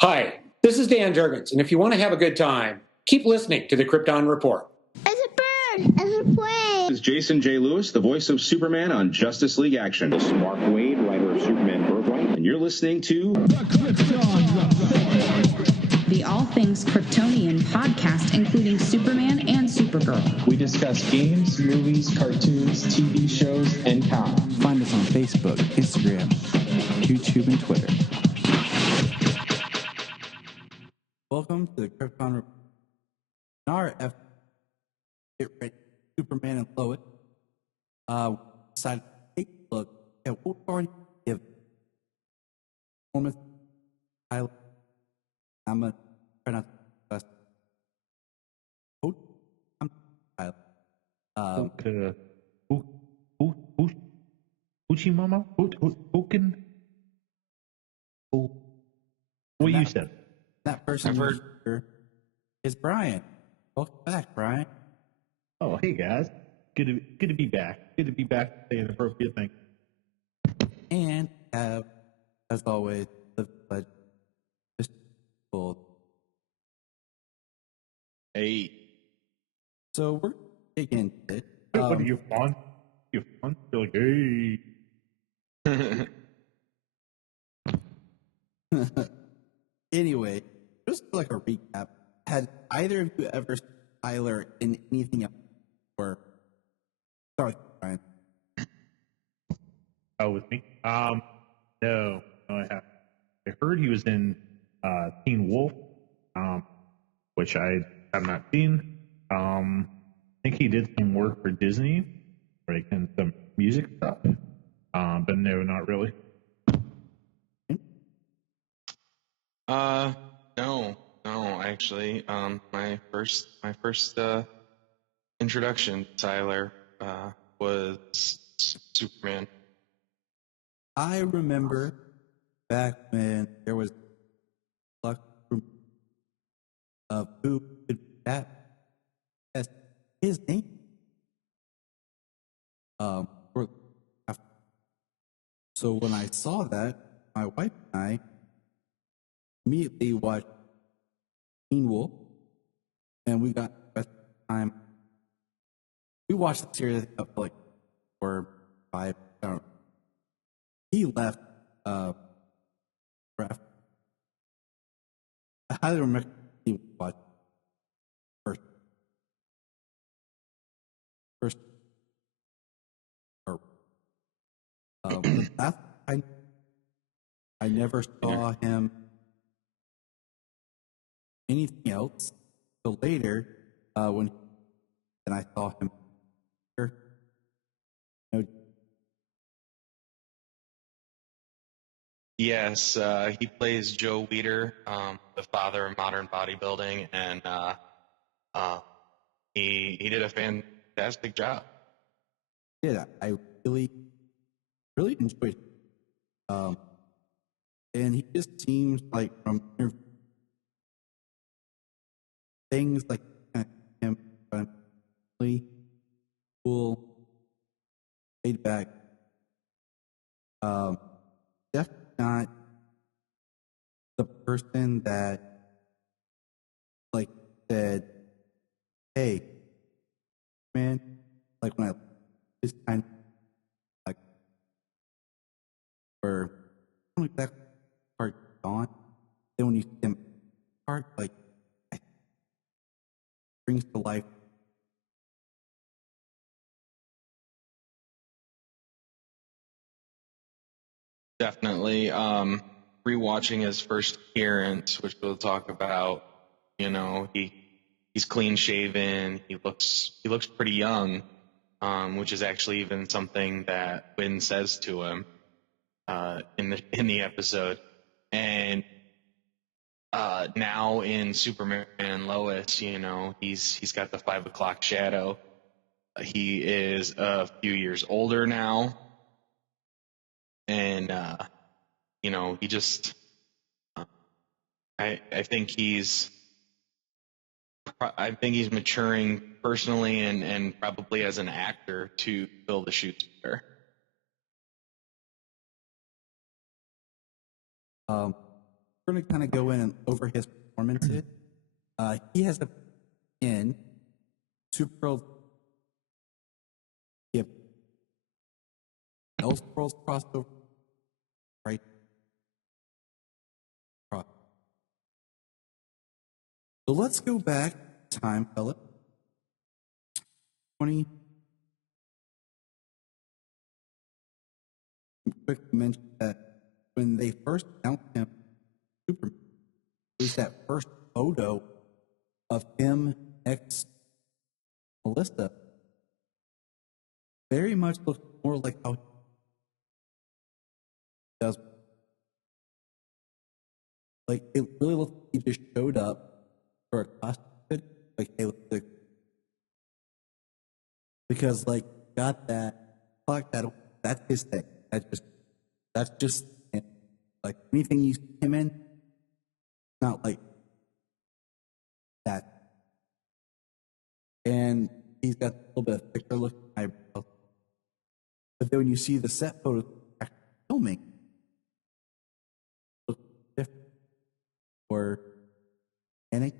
Hi, this is Dan Jurgens, and if you want to have a good time, keep listening to the Krypton Report. It's a bird. It's a plane. This is Jason J. Lewis, the voice of Superman on Justice League Action. This is Mark Waid, writer of Superman Birthright, and you're listening to The Krypton Report, the All Things Kryptonian podcast, including Superman and Supergirl. We discuss games, movies, cartoons, TV shows, and comics. Find us on Facebook, Instagram, YouTube, and Twitter. Welcome to the Krypton Report. In our effort to get ready for Superman and Lois, we decided to take a look at what we've already given. Performance, Tyler. I'm going to try not to discuss. I'm Tyler. Uchimama? Hoken? What you said? That person I've heard is Bryan. Welcome back, Bryan. Oh, hey guys. Good to be back. Good to be back to say an appropriate thing. And have, as always, the pleasure. Hey. So we're digging into it. What are you fun? You fun? You're like, hey. Anyway, just like a recap, had either of you ever seen Tyler in anything else? Or sorry, Bryan. Oh, with me? No, I haven't. I heard he was in Teen Wolf, which I have not seen. I think he did some work for Disney, like in some music stuff. But no, not really. No, actually, my first introduction to Tyler was Superman. I remember back when there was luck of who could be that as his name. So when I saw that, my wife and I immediately watched Teen Wolf, and we got the best time. We watched the series up like 4 or 5. I don't know. He left. I highly recommend you watch first. But I never saw him anything else till later when I saw him here. Yes, he plays Joe Weider, the father of modern bodybuilding, and he did a fantastic job. Yeah, I really enjoyed it. And he just seems like from things like him, but really cool, laid back. Definitely not the person that like said, "Hey, man," like when I this kind of like or I don't exactly part on. Then when you see him part like brings to life. Definitely. Rewatching his first appearance, which we'll talk about, he's clean shaven. He looks pretty young, which is actually even something that Wynn says to him in the episode. And now in Superman and Lois, he's got the 5 o'clock shadow. He is a few years older now. And, he just, I think he's maturing personally and probably as an actor to fill the shoes better. we're going to kind of go in and over his performances. He has a in Supergirl. Yep. Elseworlds crossover. Right. So let's go back in time, fella. 20. Quick mention that when they first announced him, Superman, it was that first photo of him ex Melissa. Very much looks more like how he does. Like, it really looks like he just showed up for a costume. Like, hey, look, because, like, got that, like, that's his thing. That's just him. Like, anything you see him in, not like that. And he's got a little bit of thicker looking eyebrows. But then when you see the set photos actually filming, it looks different. Or any.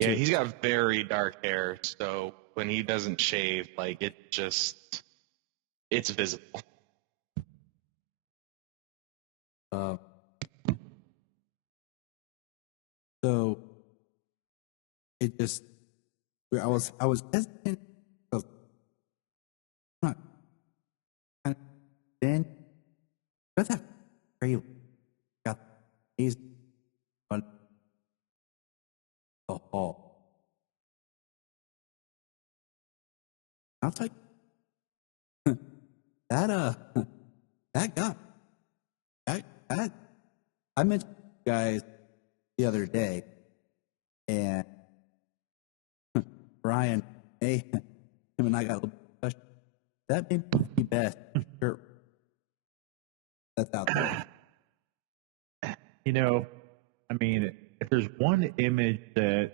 Yeah, he's got very dark hair, so when he doesn't shave, like it's visible. So it just, I was hesitant because I'm not kind of then got that trailer, got amazing on the hall. I'll tell you that guy that I mentioned you guys the other day, and Bryan, hey, him and I got a little discussion. That may be the best shirt that's out there. You know, I mean, if there's one image that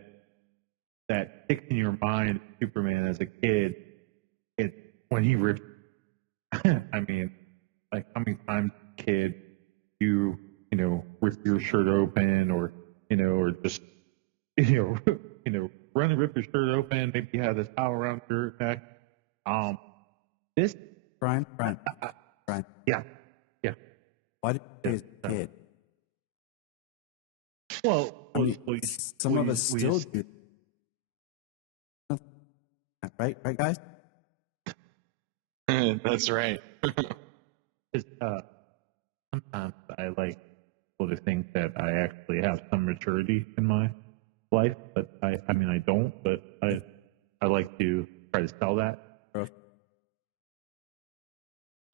sticks in your mind of Superman as a kid, it's when he ripped. I mean, like how many times as a kid you rip your shirt open, or or just run and rip your shirt open. Maybe you have this towel around your neck. This Bryan. Yeah. Why did you say as a kid? Well, I mean, some of us still do. Right, guys? That's right. Sometimes I like people to think that I actually have some maturity in my life, but I mean I don't, but I like to try to sell that.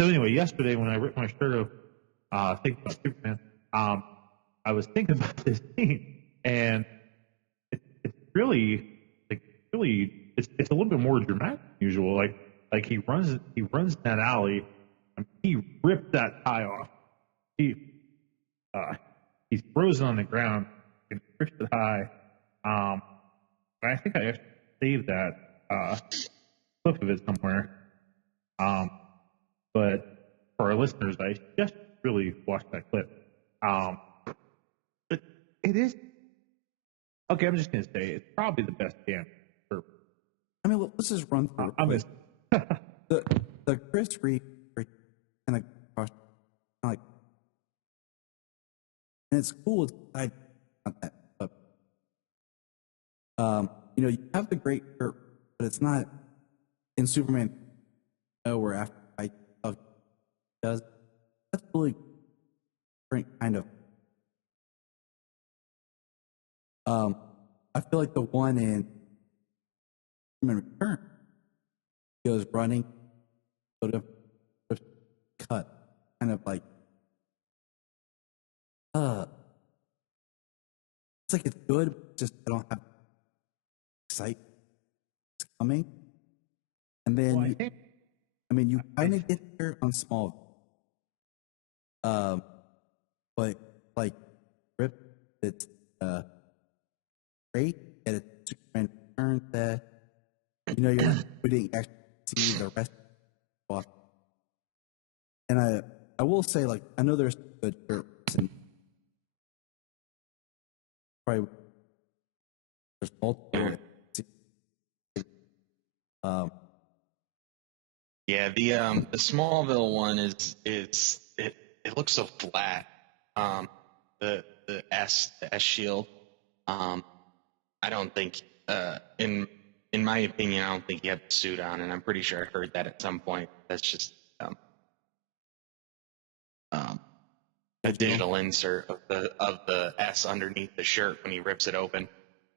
So anyway, yesterday when I ripped my shirt off, thinking about Superman, I was thinking about this scene, and it's really it's a little bit more dramatic than usual. Like he runs in that alley, and he ripped that tie off. He's frozen on the ground and rips the tie. I think I actually saved that clip of it somewhere. But for our listeners, I just really watch that clip. But it is okay. I'm just gonna say it's probably the best damn. I mean, let's just run through the Chris Reeve kind of like, and it's cool. It's not that, but you have the great shirt, but it's not in Superman. Where after I does that's really different kind of. I feel like the one in Superman Return goes running, sort of cut, kind of like it's like it's good, but just I don't have sight. It's coming, and then you kind of get there on Smallville, but like Rip, it's great that it's Superman Returns that we didn't actually see the rest of it. And I will say, like, I know there's good shirts and probably there's multiple. Yeah, the Smallville one is it looks so flat. The S shield. I don't think in my opinion, I don't think he had the suit on, and I'm pretty sure I heard that at some point. That's just a digital insert of the S underneath the shirt when he rips it open.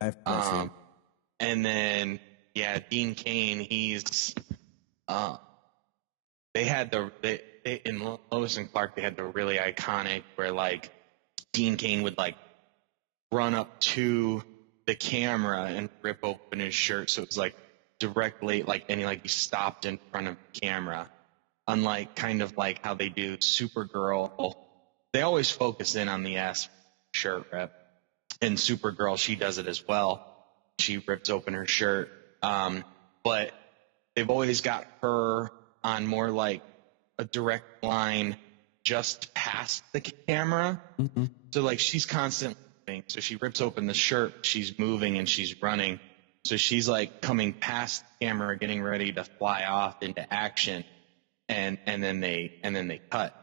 And then Dean Cain, he's they had in Lois and Clark, they had the really iconic where like Dean Cain would like run up to the camera and rip open his shirt, so it was like directly he stopped in front of the camera. Unlike kind of like how they do Supergirl, they always focus in on the S shirt rip. And Supergirl, she does it as well. She rips open her shirt, but they've always got her on more like a direct line just past the camera. Mm-hmm. So like she's constantly moving. So she rips open the shirt, she's moving and she's running. So she's like coming past the camera, getting ready to fly off into action, and then they cut.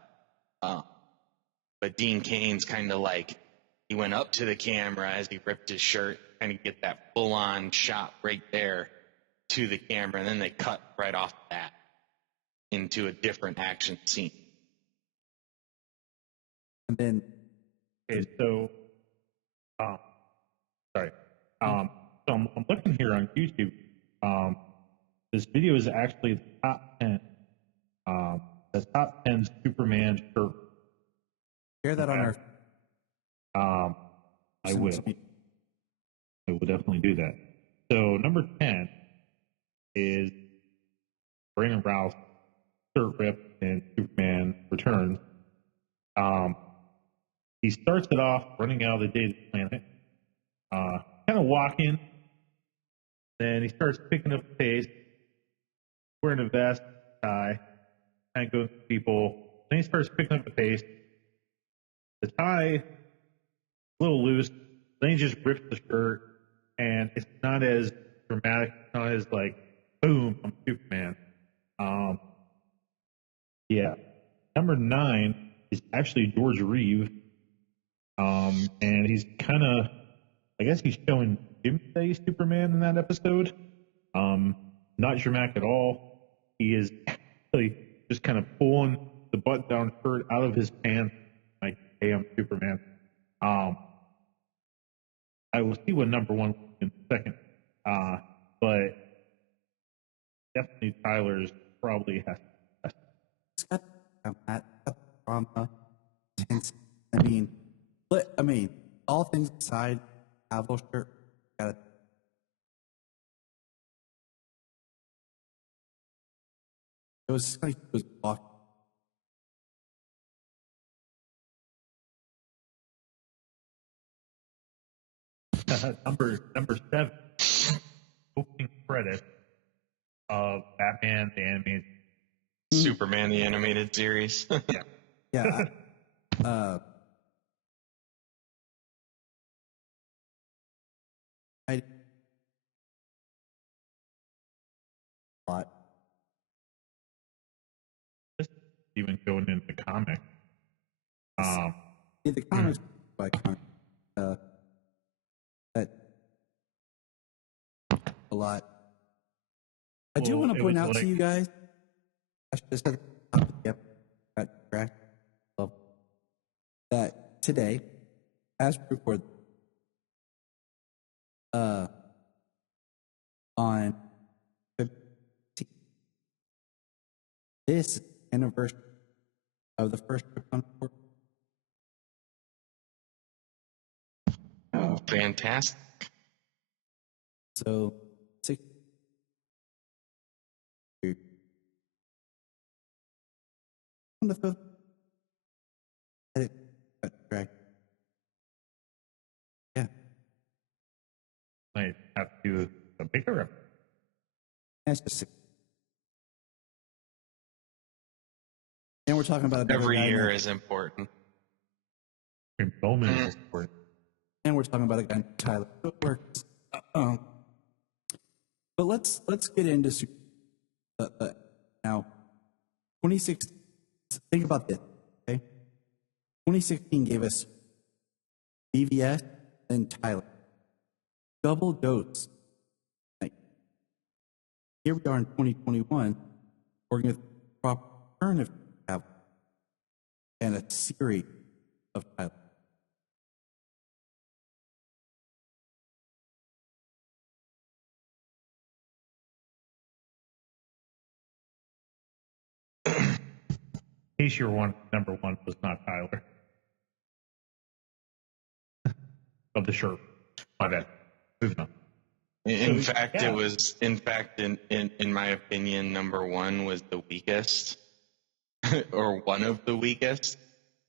But Dean Cain's kind of like he went up to the camera as he ripped his shirt, kind of get that full on shot right there to the camera, and then they cut right off that into a different action scene. And then, okay, so, sorry. So I'm looking here on YouTube. This video is actually the top 10. The top 10 Superman shirt. share that on our. I will. I will definitely do that. So number 10 is Brandon Routh shirt rip in Superman Returns. He starts it off running out of the Daily Planet, kind of walking. Then he starts picking up the pace, wearing a vest, tie, kind of going to people. Then he starts picking up the pace. The tie a little loose. Then he just rips the shirt, and it's not as dramatic. It's not as like, boom, I'm Superman. Number 9 is actually George Reeve, and he's kind of, I guess he's showing Jim Day Superman in that episode. Not dramatic at all. He is actually just kind of pulling the button-down shirt out of his pants, like, hey, I'm Superman. I will see what number 1 in a second, but definitely Tyler's probably has. It's got that drama. I mean, all things aside, Cavill shirt got it. It was like he was walking. Number 7, opening credit of Batman the Animated Superman the Animated Series. Yeah. I lot. even going in the comic. Yeah, the comics by comic, that a lot. I do want to point out to you guys. I should have said at the top of the episode, that today, as we record, on this anniversary of the first Krypton report. Oh, fantastic. So, 6 on the 5th, track. Yeah. Might have to do a bigger. That's just And we're talking about another Every guy year named- is important. Bowman is important. and we're talking about a guy named Tyler Hoechlin. But let's get into now. 2016. Think about this, okay? 2016 gave us BVS and Tyler. Double dose. Like, here we are in 2021, working with proper alternative travel and a series of Tyler. In case you're number one was not Tyler. Of the shirt. My bad. Moving on. In fact, yeah. it was. In fact, in my opinion, number one was the weakest, or one of the weakest,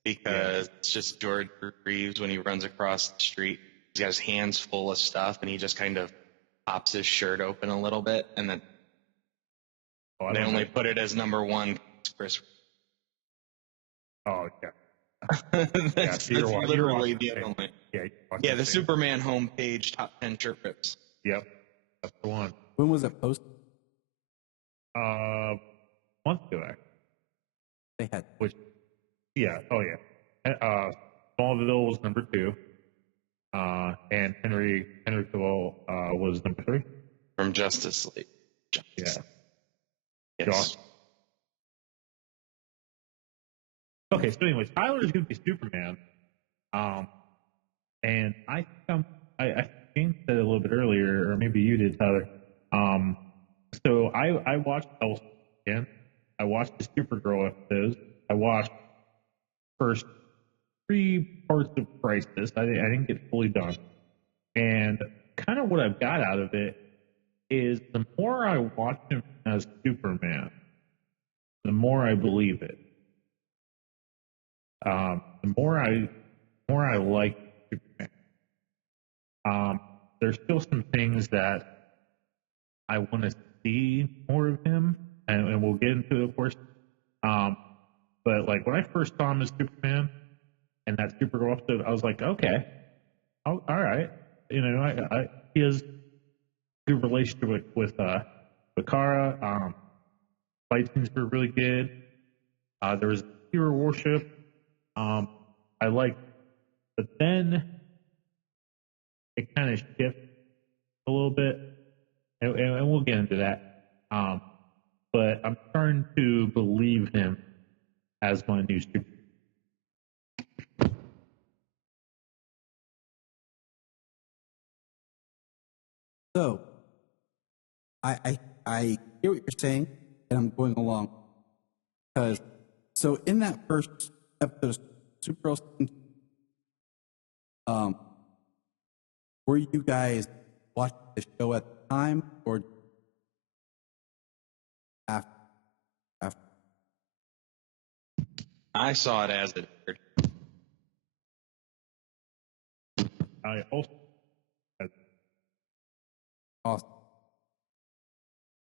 because it's just George Reeves when he runs across the street. He's got his hands full of stuff, and he just kind of pops his shirt open a little bit, and then they only put it as number one. Chris. Oh yeah. that's literally the only. Yeah, the Superman homepage top 10 shirt rips. Yep, that's the one. When was it posted? Month ago, actually. They had. Which, yeah, oh yeah. Smallville was number 2, and Henry Cavill was number 3 from Justice League. Yeah. Yes. Josh. Okay, so anyways, Tyler's going to be Superman. And I think I think said it a little bit earlier, or maybe you did, Tyler. So I watched Elseworlds again. I watched the Supergirl episodes. I watched first 3 parts of Crisis. I didn't get fully done. And kind of what I've got out of it is the more I watch him as Superman, the more I believe it. The more I like Superman. There's still some things that I want to see more of him, and we'll get into it, of course. But like when I first saw him as Superman and that Supergirl episode, I was like, okay, all right, you know, he has a good relationship with Kara. Fight scenes were really good. There was hero worship. I liked, but then it kind of shifted a little bit, and we'll get into that. But I'm starting to believe him as my new Superman. So, I hear what you're saying, and I'm going along. Because, so in that first episode of Supergirl, were you guys watching the show at the time, or after? I saw it as it aired. I also Awesome.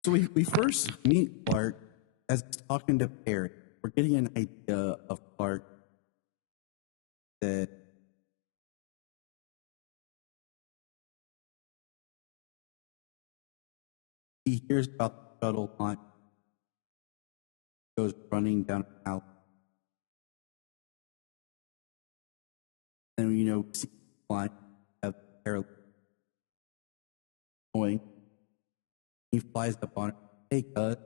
So we first meet Clark as he's talking to Perry. We're getting an idea of Clark that he hears about the shuttle launch, goes running down an alley. And, you know, see flying, have Perry going. He flies up on it, hey, cut.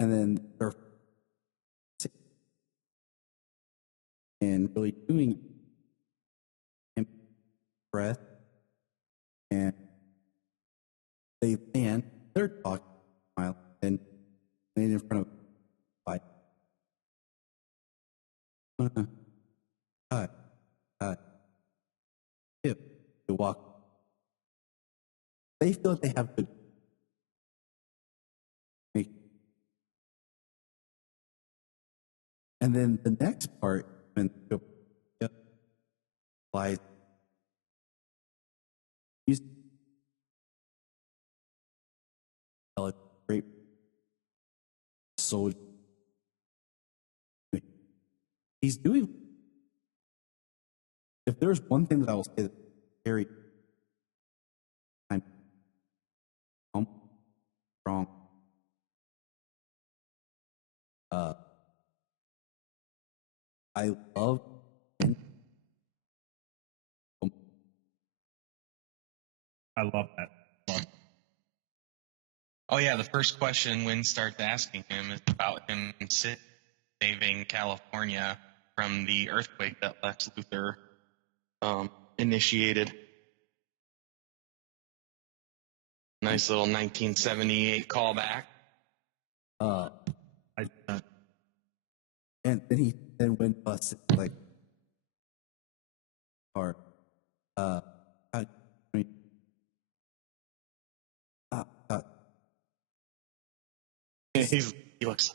And then they're and really doing him breath, and they land, they're talking, smile, and land in front of fight. If they walk, they feel that they have good. And then the next part, when the flies, he's a great soldier he's doing. If there's one thing that I will say that's very strong, I love. I love that. Oh yeah, the first question Wynn starts asking him is about him saving California from the earthquake that Lex Luthor initiated. Nice little 1978 callback. And then he went busted like hard. He looks.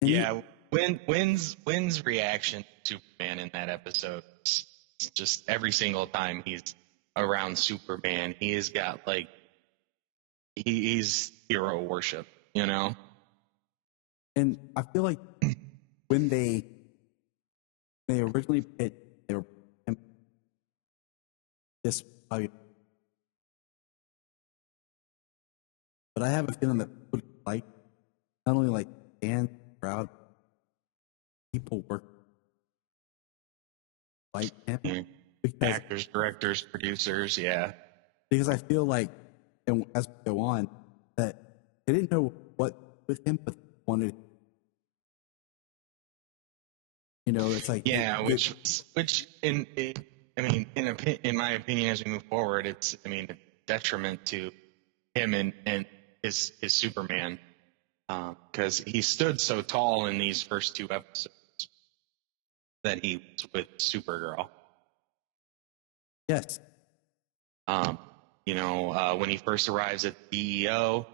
Yeah, Wynn's reaction to Superman in that episode is just every single time he's around Superman, he has got like he's hero worship, you know. And I feel like when they originally pitched this, but I have a feeling that would like not only like fans, crowd, people work like him, because Actors, directors, producers, yeah. Because I feel like, and as we go on, that they didn't know what with him, but they wanted. It's like which in my opinion, as we move forward, it's a detriment to him and his Superman, because he stood so tall in these first two episodes that he was with Supergirl. Yes. When he first arrives at the DEO,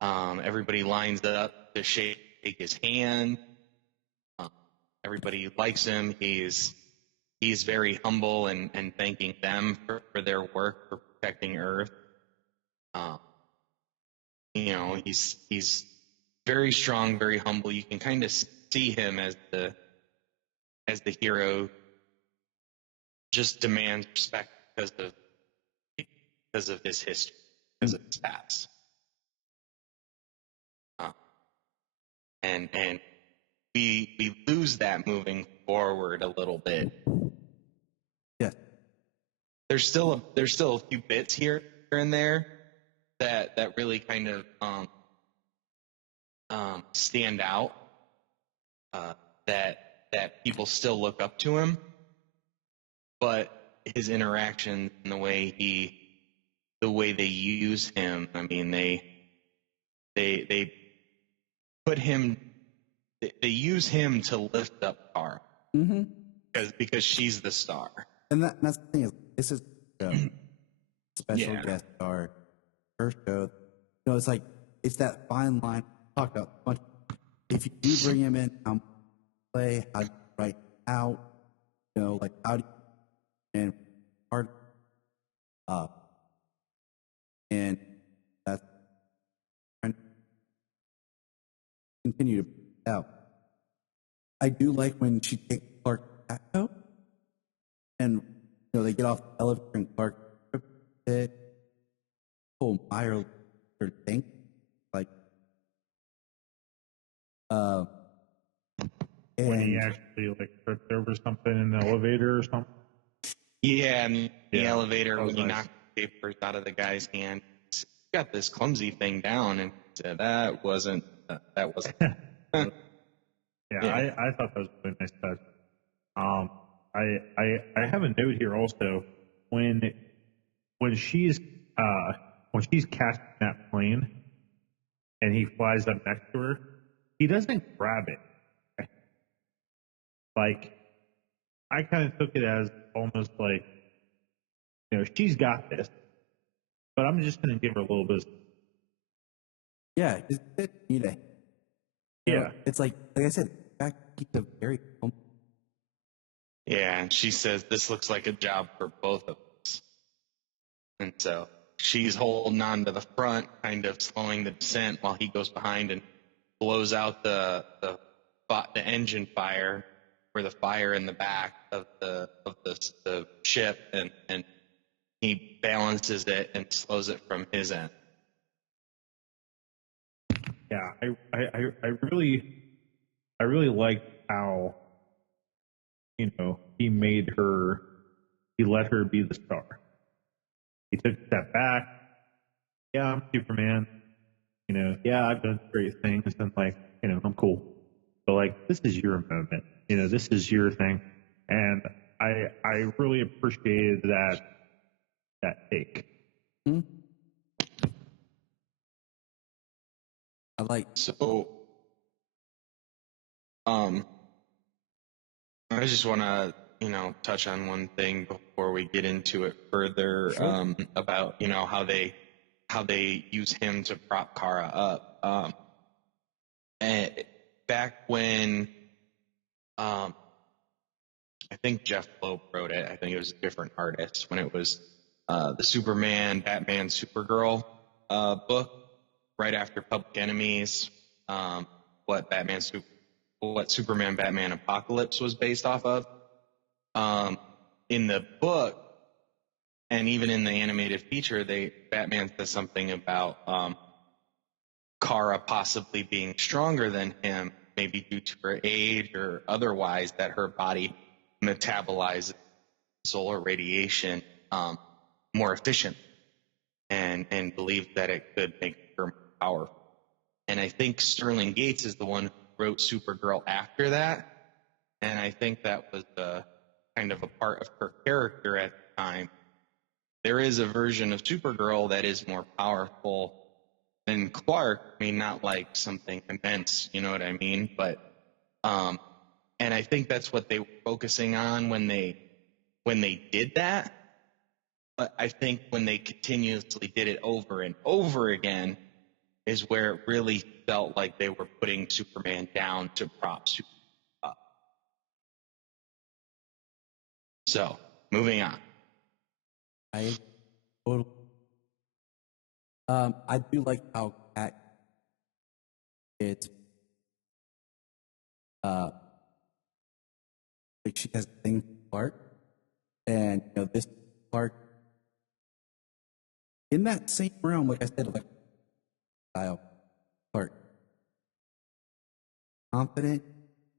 everybody lines up to shake his hand. Everybody likes him. He's very humble and thanking them for their work for protecting Earth. He's very strong, very humble. You can kind of see him as the hero. Just demands respect because of his history, because of his past. And we lose that moving forward a little bit. Yeah. There's still a few bits here and there that really kind of stand out, that people still look up to him, but his interaction and the way they use him, they put him. They use him to lift up Tara, because she's the star. And that's the thing, is this is a special guest star, her show. It's like it's that fine line we talked about. If you do bring him in, how play, how do you write out, like how do you, and hard and that's trying to continue to out. I do like when she takes Clark out, and they get off the elevator and Clark it. Oh, Meyer think like when he actually like tripped over something in the elevator or something. Yeah, in the elevator when he knocked the papers out of the guy's hand. He got this clumsy thing down and said that wasn't. Yeah, I thought that was a really nice touch. I have a note here also when she's casting that plane and he flies up next to her, he doesn't grab it. Like, I kind of took it as almost like, she's got this, but I'm just going to give her a little bit. Yeah, it's like I said, back keep the very humble. Yeah, and she says this looks like a job for both of us, and so she's holding on to the front, kind of slowing the descent while he goes behind and blows out the the engine fire or the fire in the back of the ship, and he balances it and slows it from his end. Yeah, I really liked how, he let her be the star. He took a step back. Yeah, I'm Superman. Yeah, I've done great things, and I'm cool. But this is your moment. This is your thing, and I really appreciated that take. Hmm? I like. So, I just want to, touch on one thing before we get into it further. Sure. About how they use him to prop Kara up. And back when, I think Jeff Loeb wrote it. I think it was a different artist when it was the Superman, Batman, Supergirl book right after Public Enemies. What Superman, Batman, Apocalypse was based off of. In the book, and even in the animated feature, Batman says something about Kara possibly being stronger than him, maybe due to her age or otherwise, that her body metabolizes solar radiation more efficient, and believed that it could make her more powerful. And I think Sterling Gates is the one who wrote Supergirl after that, and I think that was kind of a part of her character at the time. There is a version of Supergirl that is more powerful than Clark. I mean, not like something immense, you know what I mean? But, and I think that's what they were focusing on when they did that. But I think when they continuously did it over and over again is where it really felt like they were putting Superman down to prop Superman up. So, moving on. I totally. I do like how Cat it she has the thing for Clark, and this Clark in that same realm, like I said, like style Clark, confident,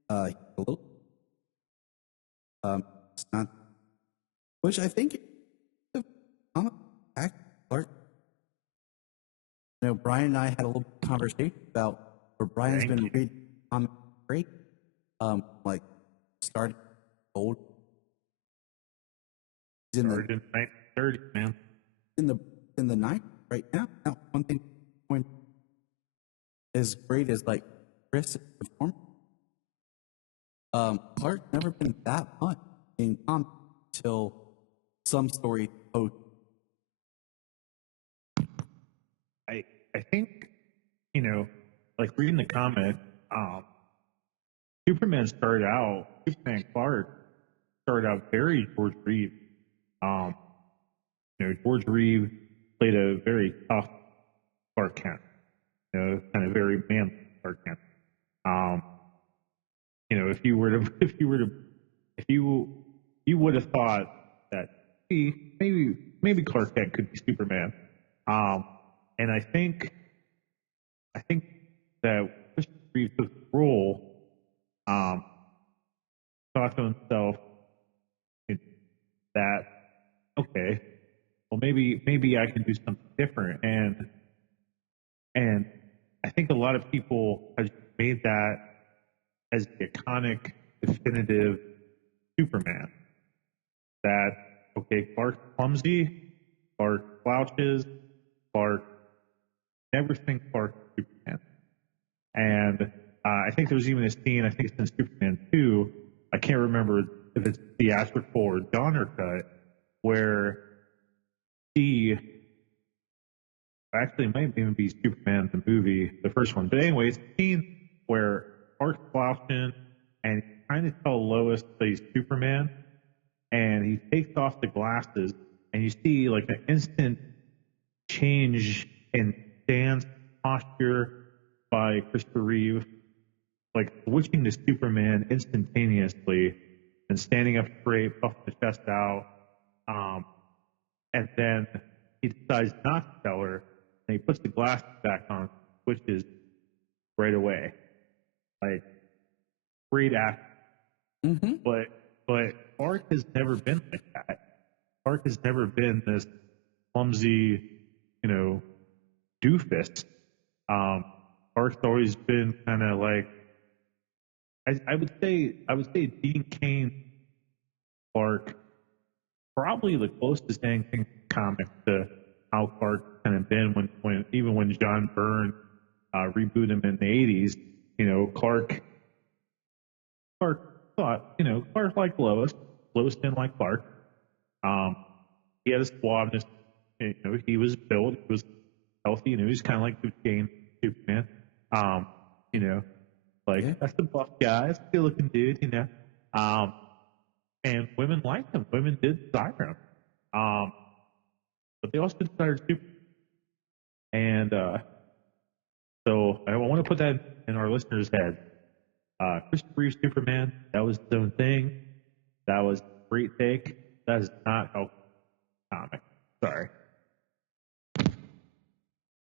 a little, it's not, which I think the comic act Clark. Bryan and I had a little conversation about where Bryan's been reading comic great, like starting old. He's Started in 1930, man. In the 90s right now. Now, one thing point as great as like Chris performed. Clark's never been that much in comics until some story post. I think, reading the comic, Superman Clark started out very George Reeves. George Reeves played a very tough Clark Kent, kind of very manly Clark Kent. If you would have thought that maybe Clark Kent could be Superman. And I think that Christopher Reeve took the role, thought to himself that, okay, well maybe I can do something different, and I think a lot of people have made that as the iconic, definitive Superman. That, okay, Clark's clumsy, Clark slouches, Clark never think Clark is Superman. And I think there's even a scene, I think it's in Superman 2, I can't remember if it's theatrical or Donner cut, where actually it might even be Superman the movie, the first one. But anyways, a scene where Clark's slouching and he's trying to tell Lois that he's Superman, and he takes off the glasses, and you see like an instant change in stance, posture by Christopher Reeve, like switching to Superman instantaneously and standing up straight, puffing the chest out, and then he decides not to tell her, and he puts the glasses back on, switches right away. Like, great act. Mm-hmm. But Clark has never been like that. Clark has never been this clumsy, doofus. Clark's always been kind of like, I would say Dean Cain Clark, probably the closest anything comic to how Clark kind of been when John Byrne rebooted him in the 80s. Clark thought, Clark liked Lois. Lois didn't like Clark. He had a suaveness. He was built. He was healthy. He was kind of like the Jane Superman. That's the buff guy. That's a good-looking dude. And women liked him. Women did desire him. But they also desired Superman. And so I want to put that in our listeners' heads. Christopher Reeve's Superman, that was his own thing. That was a great take. That is not how comic. Sorry.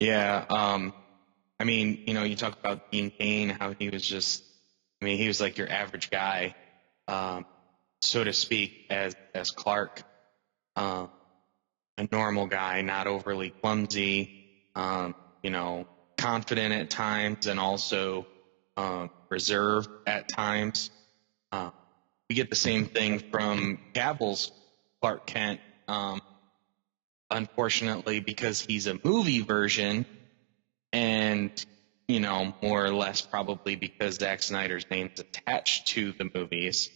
Yeah. You talk about Dean Cain, how he was he was like your average guy, so to speak, as Clark, a normal guy, not overly clumsy, confident at times and also reserved at times. We get the same thing from Cavill's Clark Kent, unfortunately, because he's a movie version, and more or less probably because Zack Snyder's name's attached to the movies.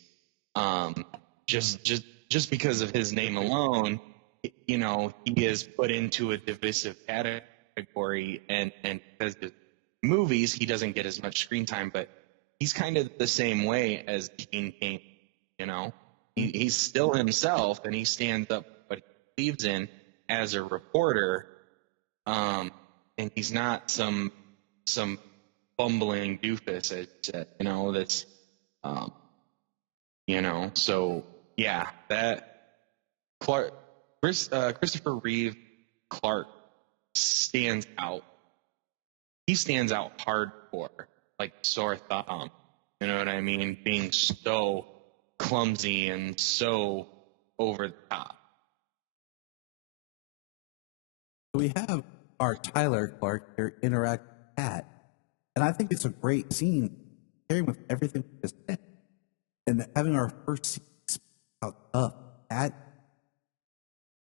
Just because of his name alone, he is put into a divisive category, and because of movies, he doesn't get as much screen time, but he's kind of the same way as Dean Cain. He's still himself, and he stands up for what he believes in as a reporter, and he's not some bumbling doofus, that's so yeah, that Christopher Reeve Clark stands out. He stands out hardcore, like sore thumb. You know what I mean? Being so clumsy and so over the top. We have our Tyler Clark here interact with Kat, and I think it's a great scene, pairing with everything we just said, and having our first scene about tough Kat,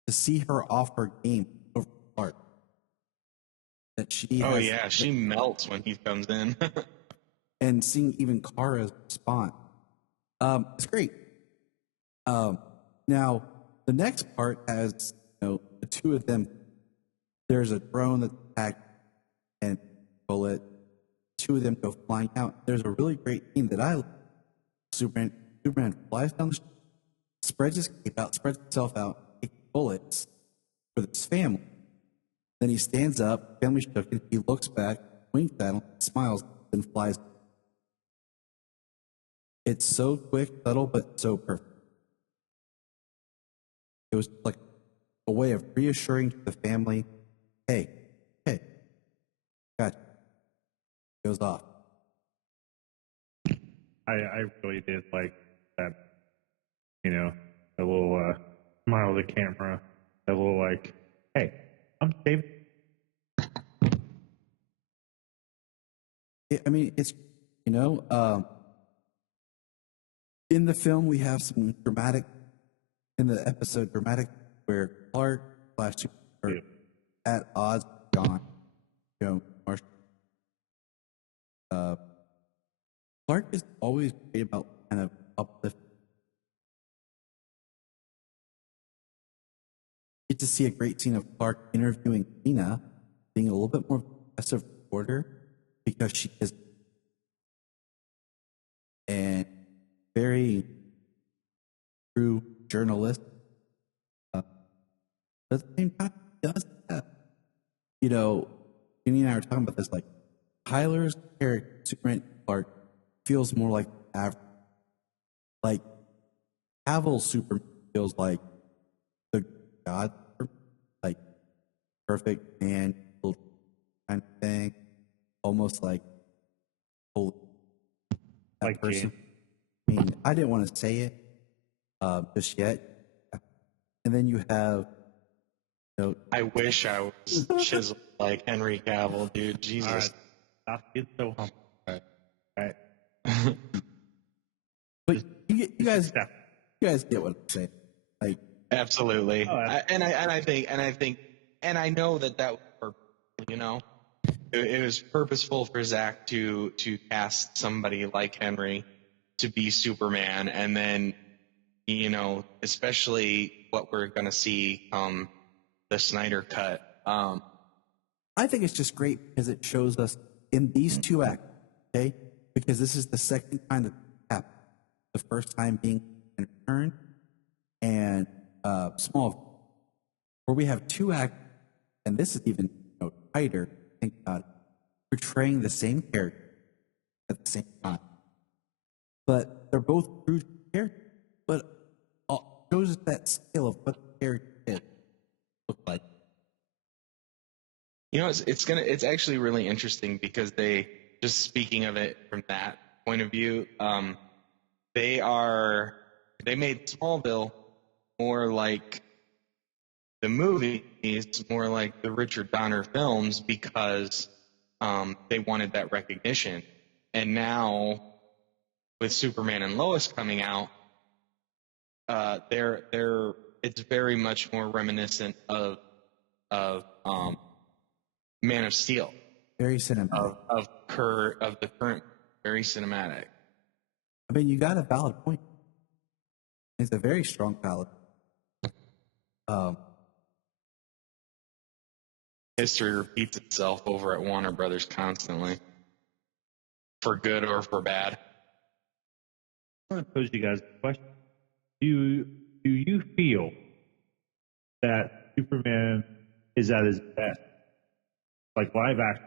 to see her off her game over Clark. That she she melts when he comes in. And seeing even Kara's response. It's great. Now, the next part has, the two of them. There's a drone that's attacked and bullet. Two of them go flying out. There's a really great scene that I like. Superman flies down the street, spreads his cape out, spreads himself out, takes bullets for this family. Then he stands up, family shook, and he looks back, winks at him, smiles, and flies. It's so quick, subtle, but so perfect. It was like a way of reassuring to the family, hey, gotcha. Goes off. I really did like that, a little smile to the camera, a little like, hey, I'm Dave. It's, in the film, we have some dramatic, in the episode, dramatic, where Clark / at odds with John, Marshall. Clark is always great about kind of uplift. Get to see a great scene of Clark interviewing Tina, being a little bit more aggressive reporter because she is and very true journalist. But at the same time, he does that. Jenny and I were talking about this, like Tyler's character, Superman Clark, feels more like average. Like Cavill Superman feels like the god, like perfect man kind of thing, almost like holy that Like person. Jane. I mean, I didn't want to say it just yet. And then you have, I wish I was chiseled like Henry Cavill, dude. Jesus. All right. Stop getting so humble. All right. but you guys Step. get what I'm saying. Like, Absolutely. Oh, I think, and I know that was purposeful, you know, it was purposeful for Zach to cast somebody like Henry to be Superman, and then, you know, especially what we're gonna see the Snyder cut. I think it's just great because it shows us in these two acts, okay? Because this is the second time that happened. The first time being in Return and Small, where we have two acts, and this is even tighter. Think about it, portraying the same character at the same time, but they're both true characters. But shows us that scale of what the character is look like. You know, it's actually really interesting because they, just speaking of it from that point of view, they made Smallville more like the movies, more like the Richard Donner films, because they wanted that recognition. And now with Superman and Lois coming out, it's very much more reminiscent of Man of Steel, Very cinematic. of the current, very cinematic. I mean, you got a valid point. It's a very strong valid. History repeats itself over at Warner Brothers constantly, for good or for bad. I want to pose you guys a question. Do you feel that Superman is at his best, like live action?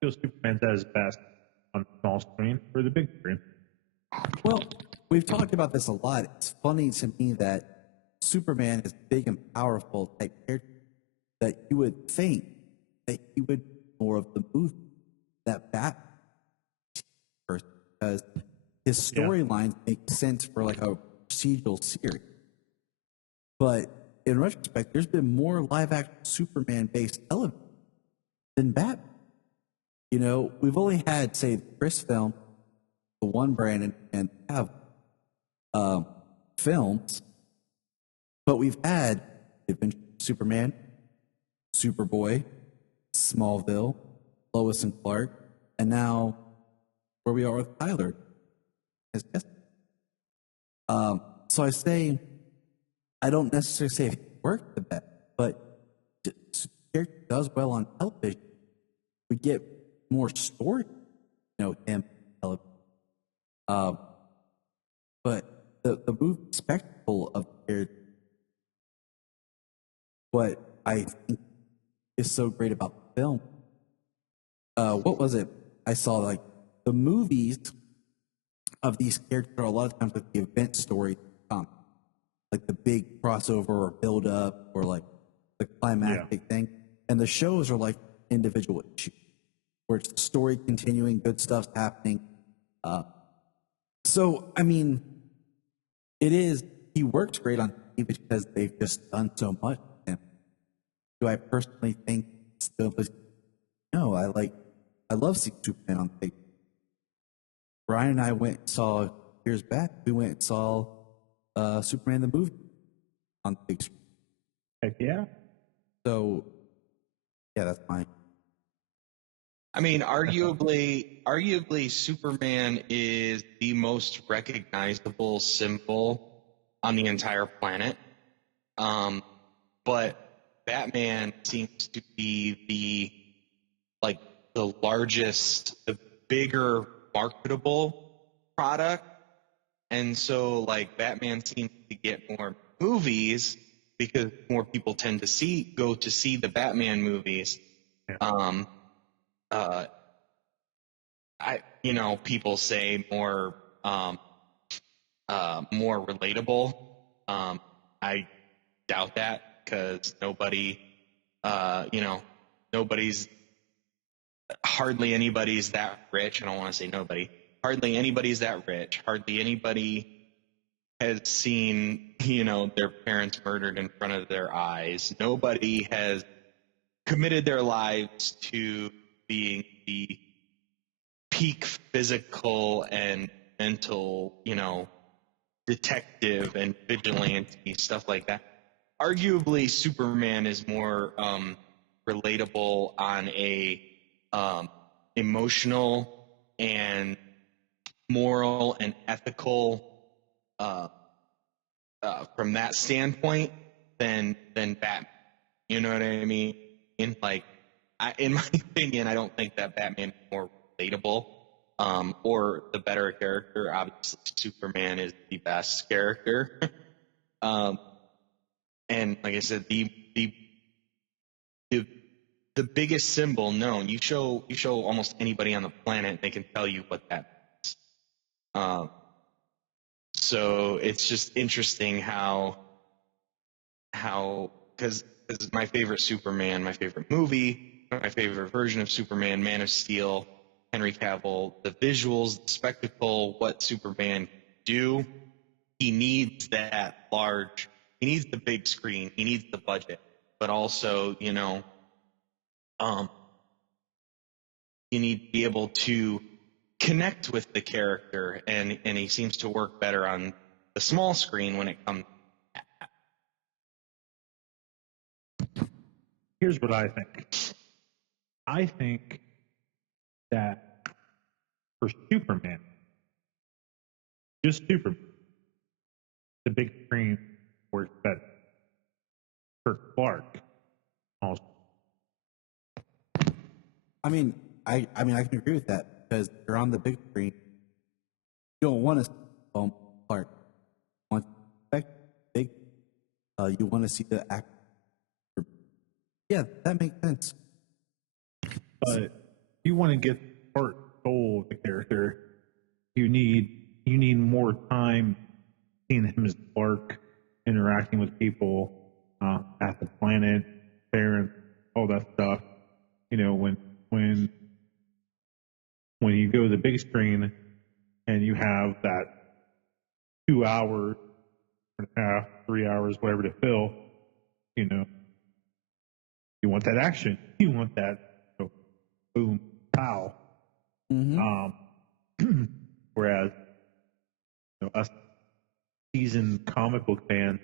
Do you feel Superman's at his best on the small screen or the big screen? Well, we've talked about this a lot. It's funny to me that Superman is big and powerful type character that you would think that he would be more of the movie that Batman person, because his storylines make sense for like a procedural series. But in retrospect, there's been more live action Superman based elements than Batman. You know, we've only had, say, the Chris film, the one Brandon and have films, but we've had Adventure Superman, Superboy, Smallville, Lois and Clark, and now where we are with Tyler. So I say, I don't necessarily say it worked the best, but character does well on television. We get more story, him on television. But the movie spectacle of the character, what I think is so great about the film. What was it? I saw like the movies of these characters are a lot of times like the event story, like the big crossover or build up or like the climactic thing, and the shows are like individual issues where it's the story continuing, good stuff's happening. So I mean, he works great on TV because they've just done so much with him. Do I personally think still? No, I love seeing Superman on TV. Bryan and I went and saw years back. We went and saw Superman the movie on the big screen. Heck yeah! So yeah, that's mine. I mean, arguably, Superman is the most recognizable symbol on the entire planet. But Batman seems to be the largest, the bigger marketable product. And so like Batman seems to get more movies because more people tend to go to see the Batman movies. Yeah. people say more more relatable. I doubt that, because hardly anybody's that rich. I don't want to say nobody. Hardly anybody's that rich. Hardly anybody has seen, their parents murdered in front of their eyes. Nobody has committed their lives to being the peak physical and mental, detective and vigilante, stuff like that. Arguably, Superman is more relatable on a emotional and moral and ethical from that standpoint than Batman. You know what I mean? In my opinion, I don't think that Batman is more relatable or the better character. Obviously, Superman is the best character. And like I said, the biggest symbol known. You show almost anybody on the planet, they can tell you what that is. So it's just interesting how because my favorite Superman, my favorite movie, my favorite version of Superman, Man of Steel, Henry Cavill, the visuals, the spectacle, what Superman can do. He needs he needs the big screen, he needs the budget, but also, you need to be able to connect with the character, and he seems to work better on the small screen when it comes. Here's what I think. I think that for Superman, just Superman, the big screen works better. For Clark, also. I mean, I can agree with that, because you're on the big screen. You don't want to see Clark. You want to expect big. You want to see the actor. Yeah, that makes sense. But you want to get the heart, soul of the character. You need more time seeing him as Clark, interacting with people at the planet, parents, all that stuff. When you go to the big screen and you have that 2 hours, 2.5, 3 hours, whatever to fill, you want that action. You want that boom, pow. Mm-hmm. Whereas us seasoned comic book fans,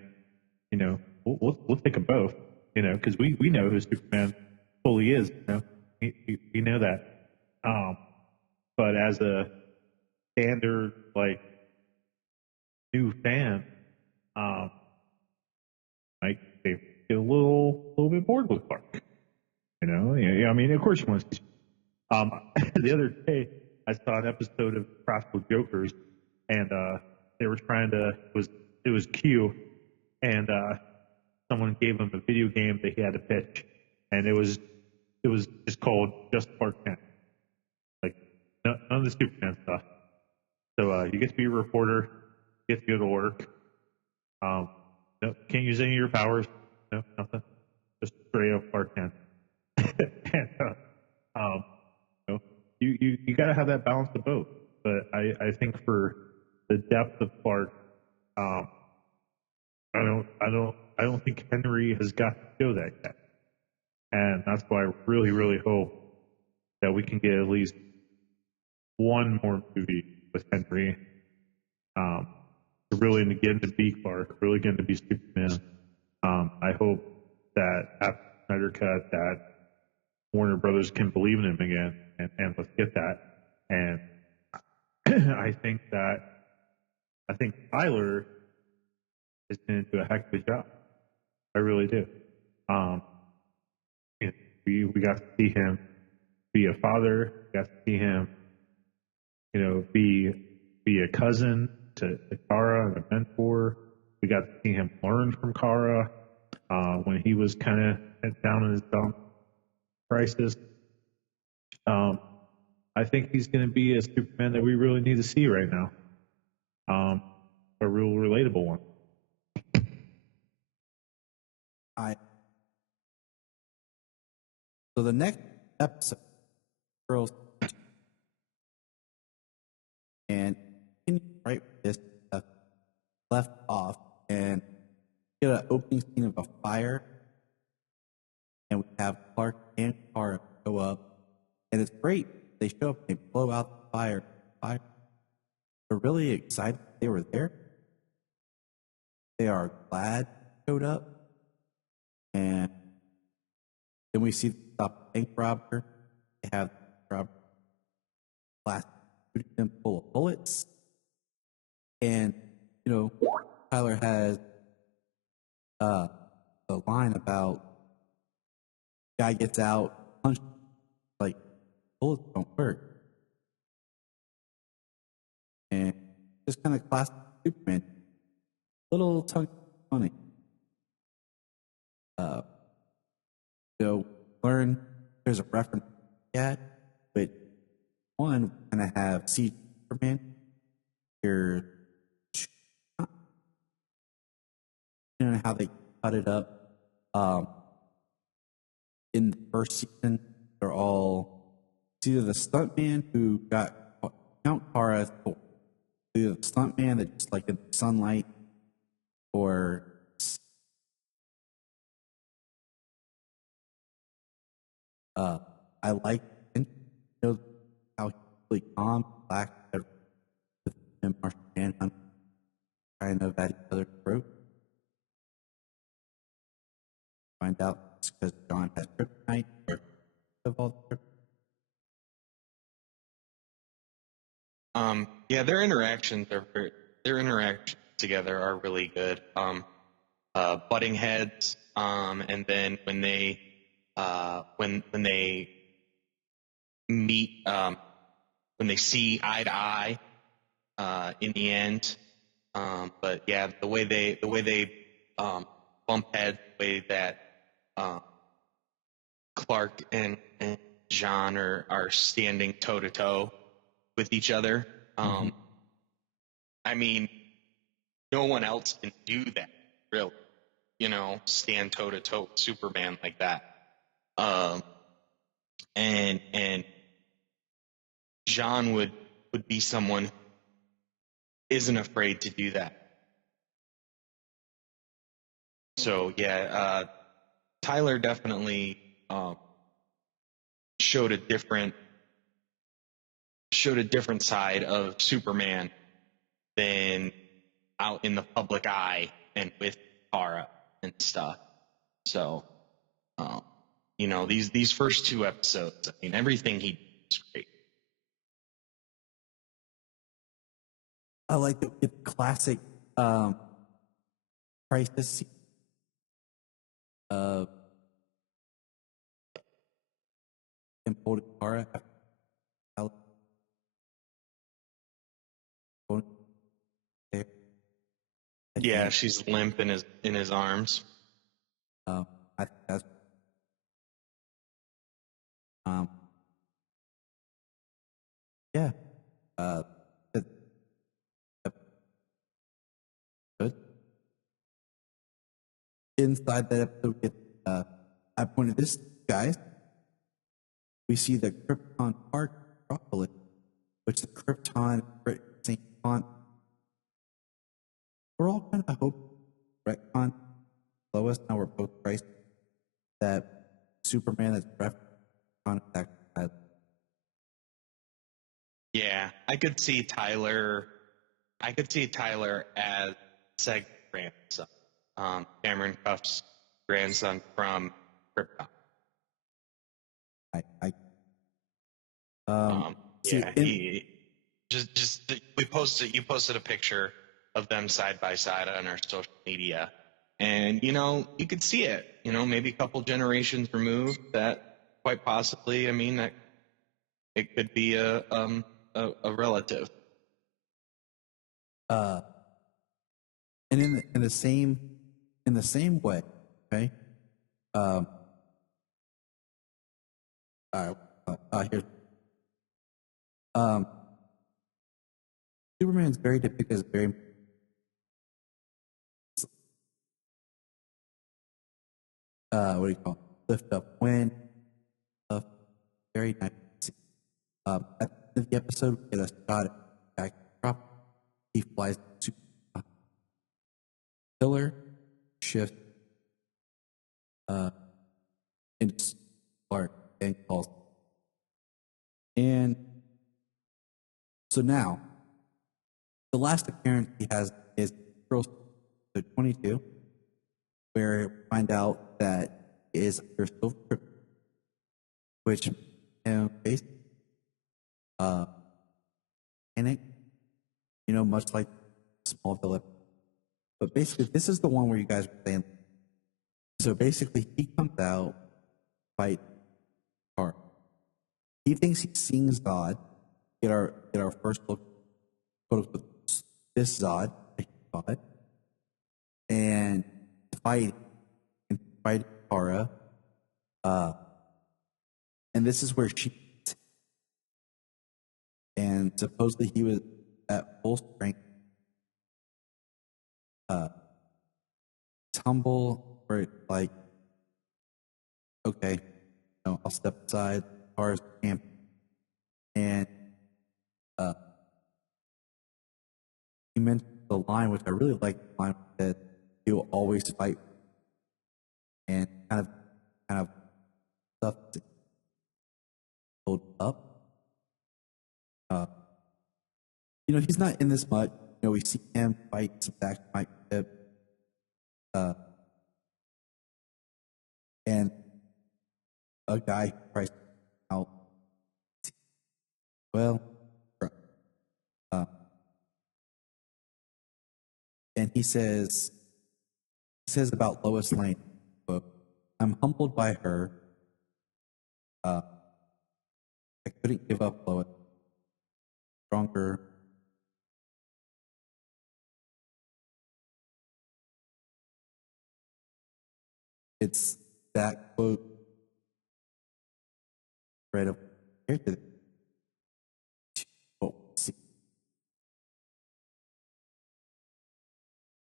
we'll take them both, because we know who Superman fully is. We know that. But as a standard new fan, they get a little bit bored with Clark. I mean, of course you want to see. The other day, I saw an episode of Practical Jokers, and they were trying to. It was Q, and someone gave him a video game that he had to pitch, and it was just called Just Clark Kent, none of the Superman stuff. So you get to be a reporter, you get to go to work. No, can't use any of your powers. No, nothing. Just straight up Clark Kent. And, you got to have that balance of both. But I think for the depth of Clark, I don't think Henry has got to show that yet. And that's why I really, really hope that we can get at least one more movie with Henry. Really getting to be Clark, really getting to be Superman. I hope that after Snyder Cut, that Warner Brothers can believe in him again, and let's get that. And I think Tyler is going to do a heck of a job. I really do. We got to see him be a father. We got to see him, be a cousin to Kara and a mentor. We got to see him learn from Kara when he was kind of down in his dump crisis. I think he's going to be a Superman that we really need to see right now. A real relatable one. So the next episode, girls, and continue right with this left off, and get an opening scene of a fire, and we have Clark and Kara go up, and it's great. They show up, they blow out the fire. They're really excited they were there. They are glad they showed up, and then we see the bank robber. They have the robber blast them full of bullets, and Tyler has the line about guy gets out, punch, like bullets don't work, and just kind of classic Superman, little tongue funny. Learn there's a reference yet, but one kind of have CG Superman. Here, how they cut it up. In the first season, they're all it's either the stuntman who got Count Kara, either the stuntman that just like in the sunlight, or I like how he's really calm, relaxed with him, Martian Manhunt, kind of at each other's throat. Find out it's because John has kryptonite or of all the Yeah, their interactions together are really good. Butting heads, and then when they meet, when they see eye to eye, in the end. But yeah, the way they bump heads, the way that Clark and John are standing toe to toe with each other. I mean, no one else can do that, really. Stand toe to toe with Superman like that. And John would be someone who isn't afraid to do that. So yeah, Tyler definitely showed a different side of Superman than out in the public eye and with Kara and stuff. So, these first two episodes, I mean, everything he did was great. I like the classic crisis scene of him holding Kara. Yeah, she's limp in his arms. I think that's yeah. Good. Inside that episode, I pointed this, guys. We see the Krypton part properly, which the Krypton St. Font. We're all kind of hoping retcon Lois. Now we're both Christ that Superman is on attack. Yeah, I could see Tyler as Seg's grandson, Cameron Cuff's grandson from Krypton. You posted a picture of them side by side on our social media, and you could see it. Maybe a couple generations removed. That quite possibly. I mean, that it could be a relative. And in the same way, okay. Here's Superman's very depicted as very what do you call it? Lift up wind, very nice. At the end of the episode, we get a shot at back drop. He flies to pillar, shift, into Clark and calls. And so now, the last appearance he has is Girl 22, where we find out that it is under silver kryptonite, which based panic, much like Smallville. But basically, this is the one where you guys were saying. So basically, he comes out, fight hard. He thinks he's seeing Zod. Get our first look, quote unquote, this Zod, and fight Kara. And this is where she. And supposedly he was at full strength. Tumble, where it's like, okay, I'll step aside, Kara's camp, and he mentioned the line, which I really like, the line that he will always fight, and kind of stuff to hold up. He's not in this much. We see him fight some back Mike Tip, and a guy who tries out. Well, and he says about Lois Lane, quote, "I'm humbled by her. I couldn't give up Lois. Stronger." It's that quote right up here to what we see.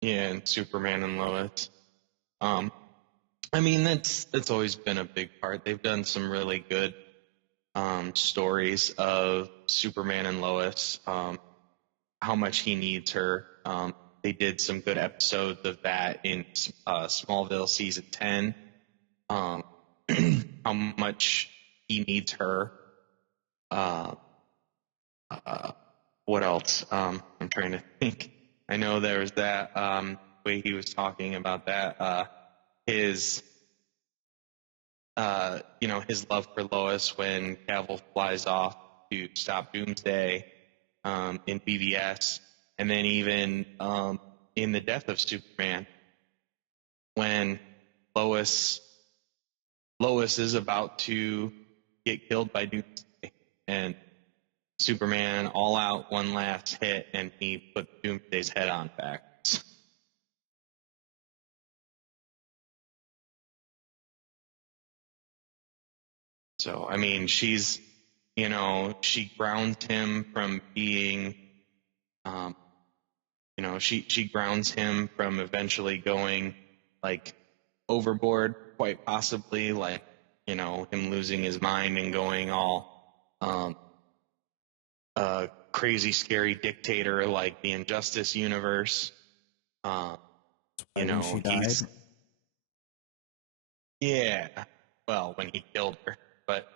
Yeah, and Superman and Lois. That's always been a big part. They've done some really good stories of Superman and Lois, how much he needs her. They did some good episodes of that in Smallville season 10. How much he needs her. What else? I'm trying to think. I know there was that way he was talking about that. His love for Lois when Cavill flies off to stop Doomsday in BVS, and then even in the death of Superman, when Lois is about to get killed by Doomsday, and Superman all out one last hit, and he put Doomsday's head on back. So, she's, she grounds him from being, she grounds him from eventually going, like, overboard, quite possibly, like, him losing his mind and going all, crazy, scary dictator like the Injustice universe. She died. Yeah, well, when he killed her. But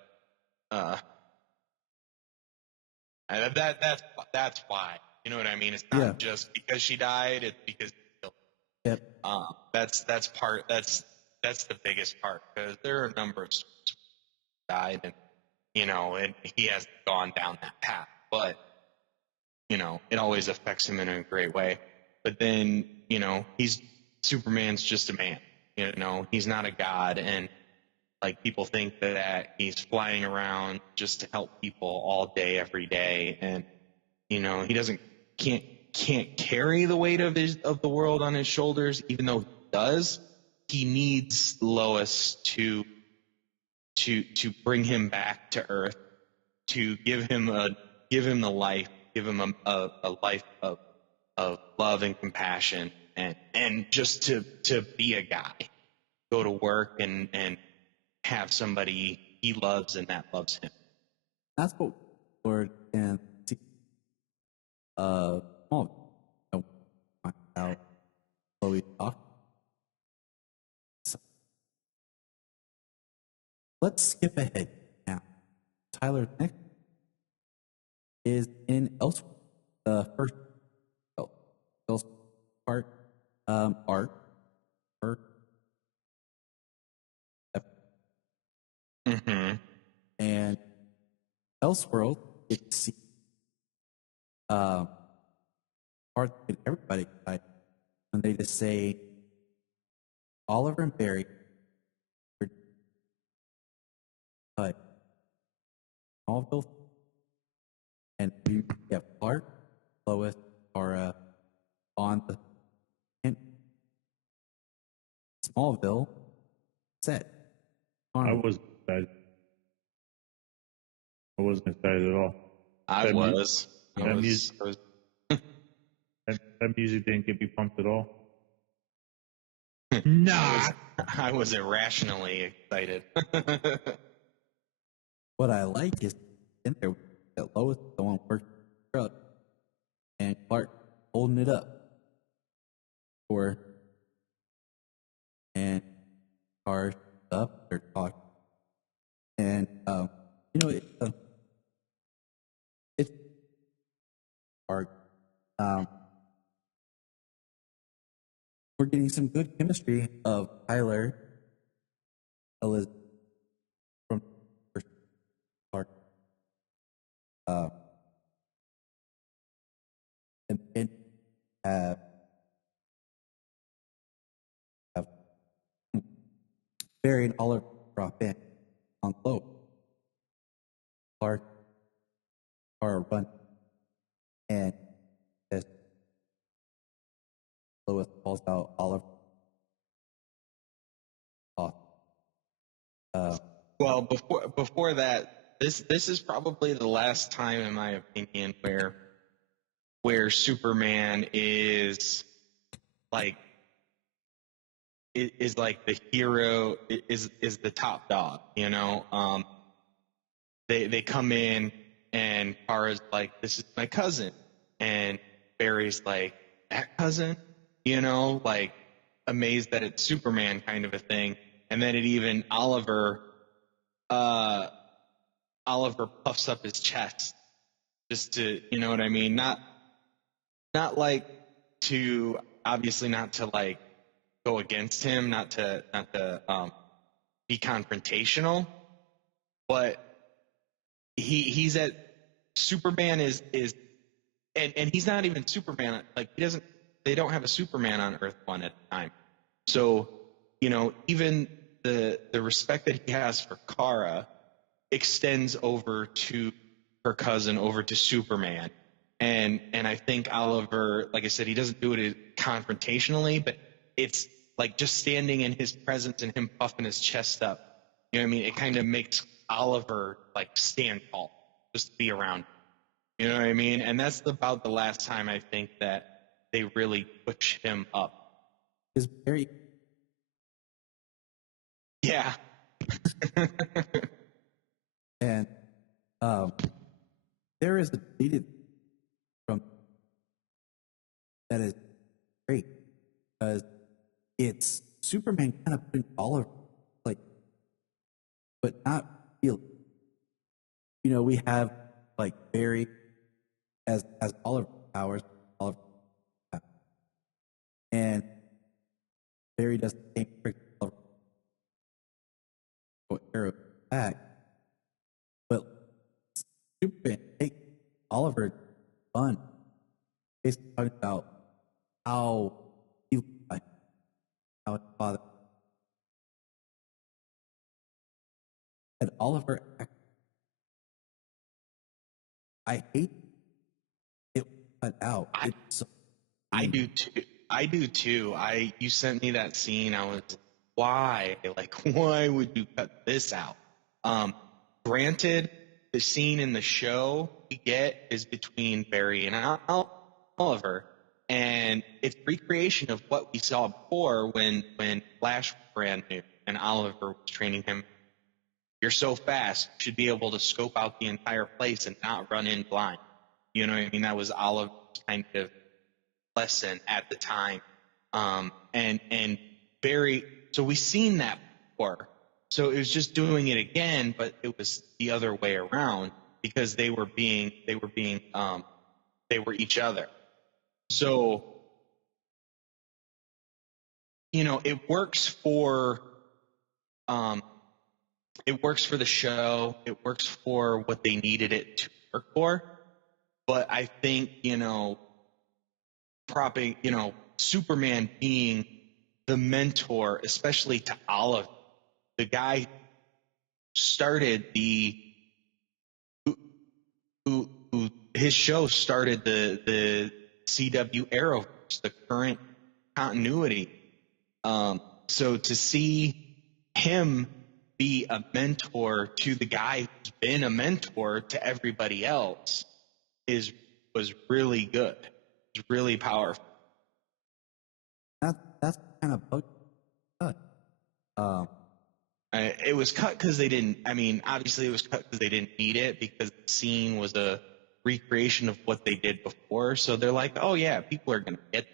that's why. You know what I mean? It's not just because she died; it's because he killed her. Yep. That's the biggest part, because there are a number of souls who died, and and he hasn't gone down that path, but it always affects him in a great way. But then Superman's just a man. He's not a god, and like, people think that he's flying around just to help people all day, every day, and he can't carry the weight of the world on his shoulders, even though he does. He needs Lois to bring him back to Earth, to give him give him the life, give him a life of love and compassion, and just to be a guy, go to work and have somebody he loves and that loves him. That's what Lord and find out Chloe talked. So, let's skip ahead now. Tyler next is in Elseworlds, the first Elseworlds part, art. Mm-hmm. And Elseworld, get to see part that made everybody excited when they just say Oliver and Barry cut Smallville, and we have Clark, Lois, Kara on the Smallville set. I wasn't excited. I wasn't excited at all. I was. That music didn't get me pumped at all. Nah. I was irrationally excited. What I like is in there that Lois is the one working the truck and Clark holding it up for and cars up, they're talking. And it's hard. We're getting some good chemistry of Tyler, Elizabeth from Clark, and then have Barry and Oliver drop in on Low. Clark are run and as Lois calls out Oliver off. Well, before that, this is probably the last time, in my opinion, where Superman is like the hero, is the top dog. You know, they come in and Kara's like, "This is my cousin," and Barry's like, "That cousin," you know, like amazed that it's Superman kind of a thing. And then Oliver puffs up his chest just to, you know what I mean? Not like to, obviously not to like go against him, not to be confrontational, but he's at Superman is and he's not even Superman, like they don't have a Superman on Earth 1 at the time. So, you know, even the respect that he has for Kara extends over to her cousin, over to Superman. And I think Oliver, like I said, he doesn't do it confrontationally, but it's like just standing in his presence and him puffing his chest up. You know what I mean? It kind of makes Oliver like stand tall, just to be around. You know what I mean? And that's about the last time I think that they really push him up. Is Barry? Yeah. And there is a deleted from that is great because it's Superman kind of putting Oliver like, but not really. You know, we have like Barry as Oliver powers, and Barry does the same trick. Arrow back, but Superman take Oliver fun. Basically talking about how he like how his father and Oliver. I hate it cut out. I do too. You sent me that scene. I was, why? Like, would you cut this out? Granted, the scene in the show we get is between Barry and Oliver, and it's recreation of what we saw before when Flash was brand new and Oliver was training him. You're so fast, you should be able to scope out the entire place and not run in blind. You know what I mean? That was Oliver's kind of lesson at the time. And Barry, so we've seen that before. So it was just doing it again, but it was the other way around because they were each other. So, you know, it works for the show. It works for what they needed it to work for. But I think, Superman being the mentor, especially to Oliver, the guy started who his show started the CW Arrowverse, the current continuity. So to see him be a mentor to the guy who's been a mentor to everybody else was really good. It's really powerful. That's kind of bug. It was cut because they didn't. I mean, obviously it was cut because they didn't need it because the scene was a recreation of what they did before. So they're like, oh yeah, people are gonna get it.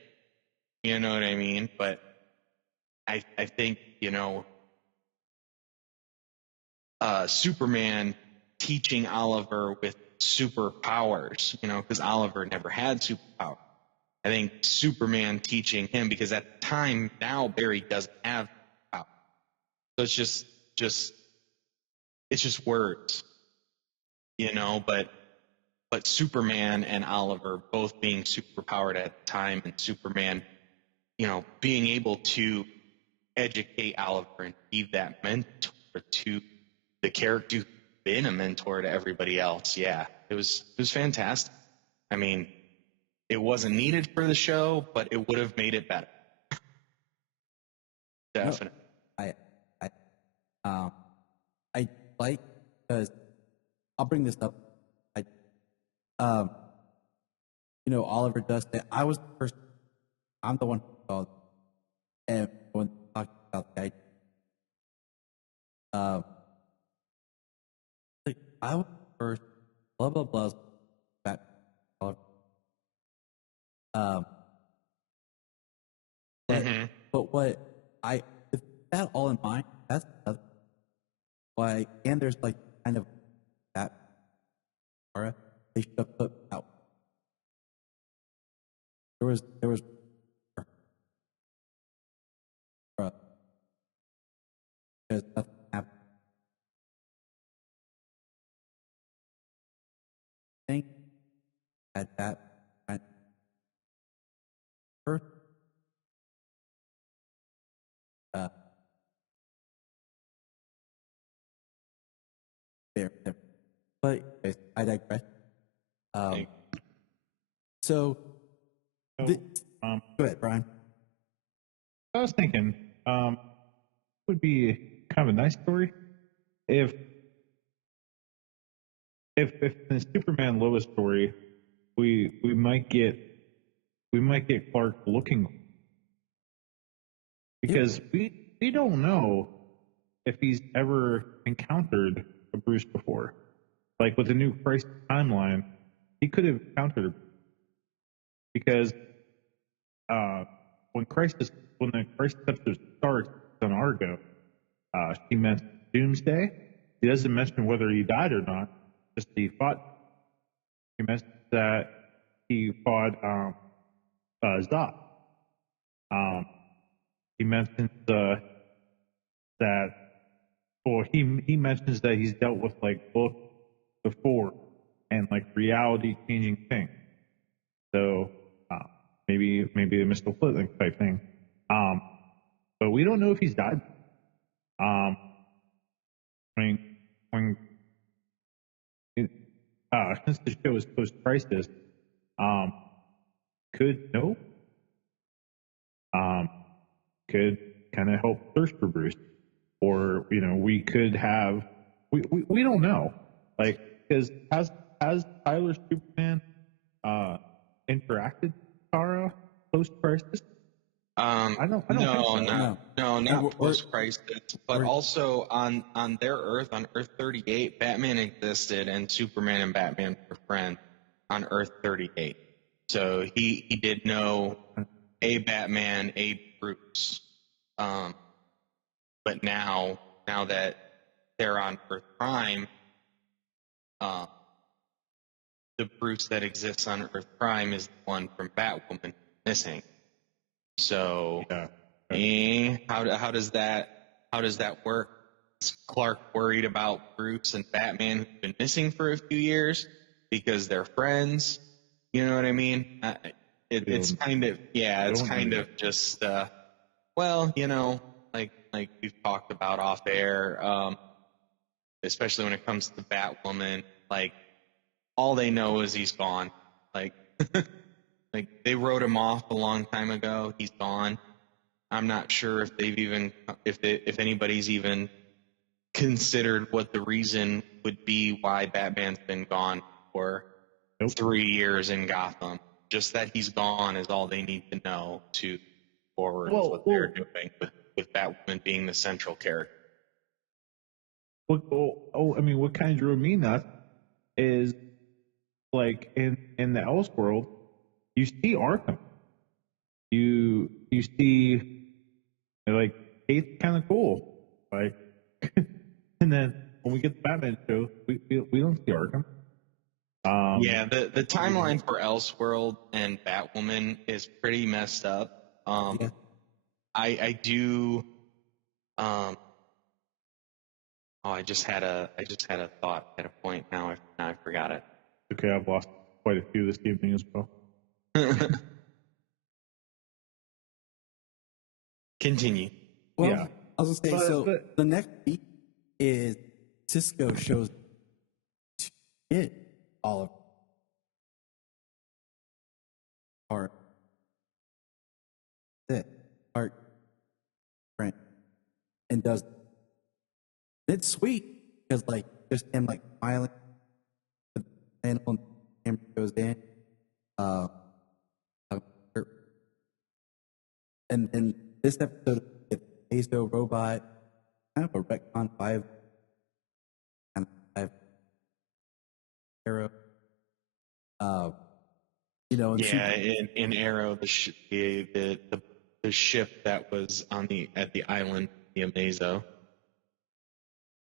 You know what I mean? But I think Superman teaching Oliver with superpowers, because Oliver never had superpowers. I think Superman teaching him, because at the time now Barry doesn't have power. So it's just words, but Superman and Oliver both being superpowered at the time, and Superman, being able to educate Oliver and be that mentor to the character who's been a mentor to everybody else. Yeah, it was fantastic. I mean, it wasn't needed for the show, but it would have made it better. Definitely. No, I like, because I'll bring this up. Oliver does say, I'm the one who saw it, and when talking about the idea, I was first, blah blah blah, back, but what with that all in mind, that's why, and there's like kind of that aura they should have put out. There was because nothing happened. I think that first there. But anyways, I digress. So go ahead, Bryan. I was thinking, it would be kind of a nice story if in the Superman Lois story, we might get Clark looking, because we don't know if he's ever encountered a Bruce before. Like with the new Crisis timeline, he could have encountered a Bruce, because when the Crisis episode starts on Argo, she mentions Doomsday. He doesn't mention whether he died or not, just he fought. He mentions that he fought Zod. He mentions that, well, he mentions that he's dealt with like both before and like reality changing things. So maybe a Mr. Flitwick type thing. But we don't know if he's died. Since the show is post-crisis, could kind of help search for Bruce, or we could have, we don't know, like, because has Tyler Superman interacted with Kara post crisis? I don't think so. No, And not post crisis, but we're- also on their Earth, on Earth 38, Batman existed, and Superman and Batman were friends on Earth 38. So he did know a Batman, a Bruce. But now that they're on Earth Prime, the Bruce that exists on Earth Prime is the one from Batwoman missing. So, how does that work? Is Clark worried about Bruce and Batman who've been missing for a few years because they're friends? You know what I mean? It's kind of just well, like we've talked about off air, especially when it comes to Batwoman, like all they know is he's gone. Like like they wrote him off a long time ago. He's gone. I'm not sure if if anybody's even considered what the reason would be why Batman's been gone for 3 years in Gotham. Just that he's gone is all they need to know to forward with what they're doing with Batwoman being the central character. I mean, what kind of drove me nuts is like in the Elseworld, you see Arkham. You see like Kate's kind of cool, right? And then when we get the Batman show, we don't see Arkham. Yeah, the timeline for Elseworld and Batwoman is pretty messed up. I do. I just had a thought at a point. Now I forgot it. Okay, I've lost quite a few this evening as well. Continue. Well, Yeah. I was gonna say, but the next week is Cisco shows it all of art. That art, right? And does it's sweet because like just him like smiling, the panel and the camera goes in, and this episode is Azo Robot, kind of a retcon 5 kind of 5 Arrow. Yeah, in Arrow, the ship that was at the island, the Amazo.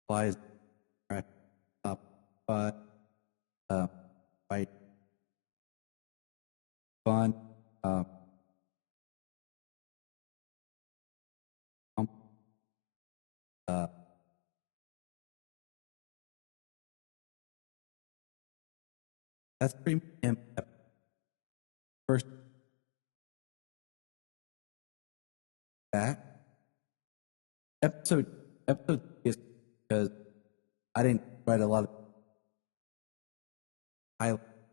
Flies up, but fight fun. That's pretty much him. First, that episode is because I didn't write a lot of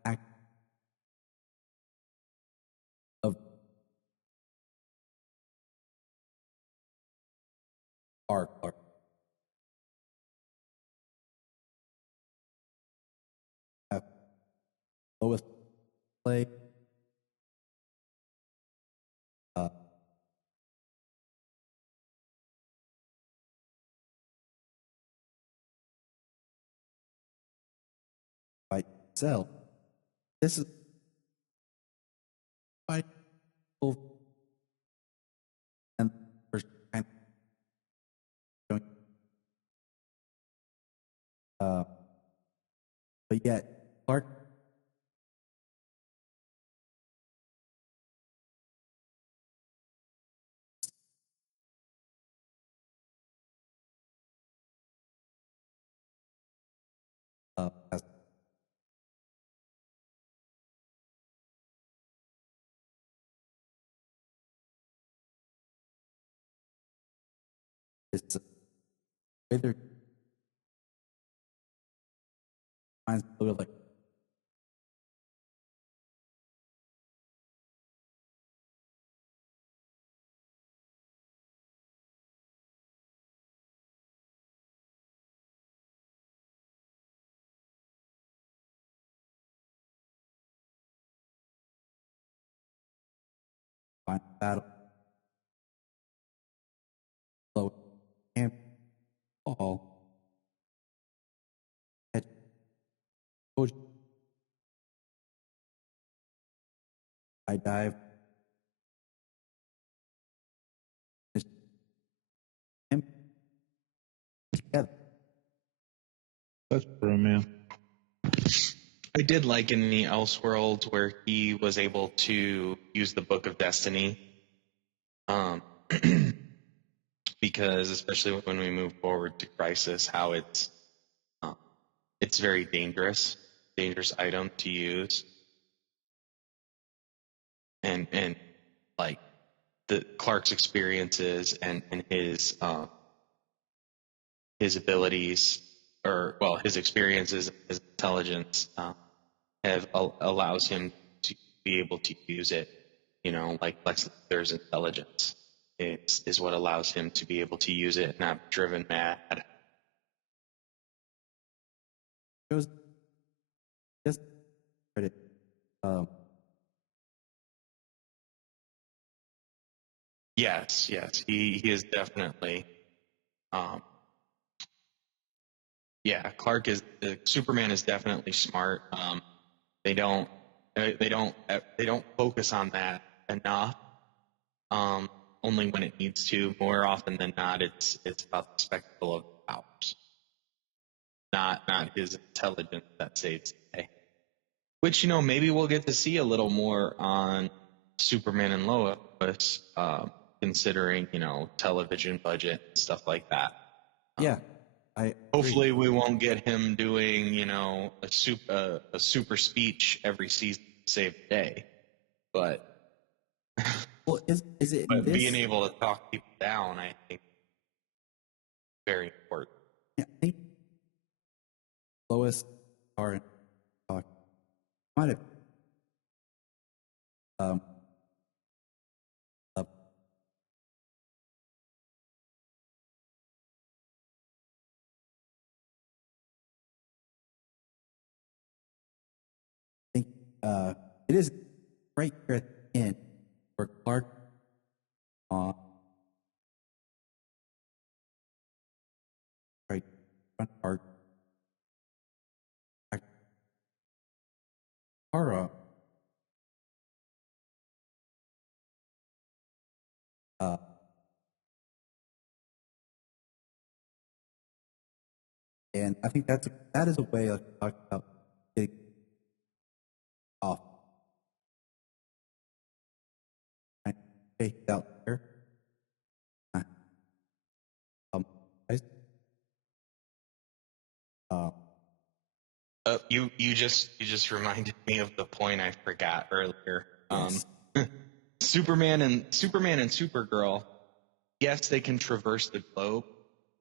act of arc. Lowest play. By itself. This is by and first kind of but yet Clark has it's either finds a little like battle. So, and all. I dive. Together. That's true, man. I did like in the Elseworlds where he was able to use the Book of Destiny. Because especially when we move forward to Crisis, how it's very dangerous item to use, and like the Clark's experiences and his abilities, or well, his experiences, his intelligence allows him to be able to use it. You know, like Lex Luthor's intelligence is what allows him to be able to use it, not driven mad. Just credit. Yes, he is definitely. Superman is definitely smart. They don't focus on that enough. Only when it needs to. More often than not, it's about the spectacle of powers, not his intelligence that saves the day. Which, you know, maybe we'll get to see a little more on Superman and Lois, considering, you know, television budget and stuff like that. Yeah. Hopefully we won't get him doing, you know, a super speech every season to save the day. But well, is it but this? being able to talk people down, I think, very important. Yeah, I think Lois are might have I think it is right here at the end where Clark right front part Kara and I think that is a way of talking about getting off. I take it out there. Guys. You just reminded me of the point I forgot earlier. Yes. Superman and Supergirl, yes, they can traverse the globe,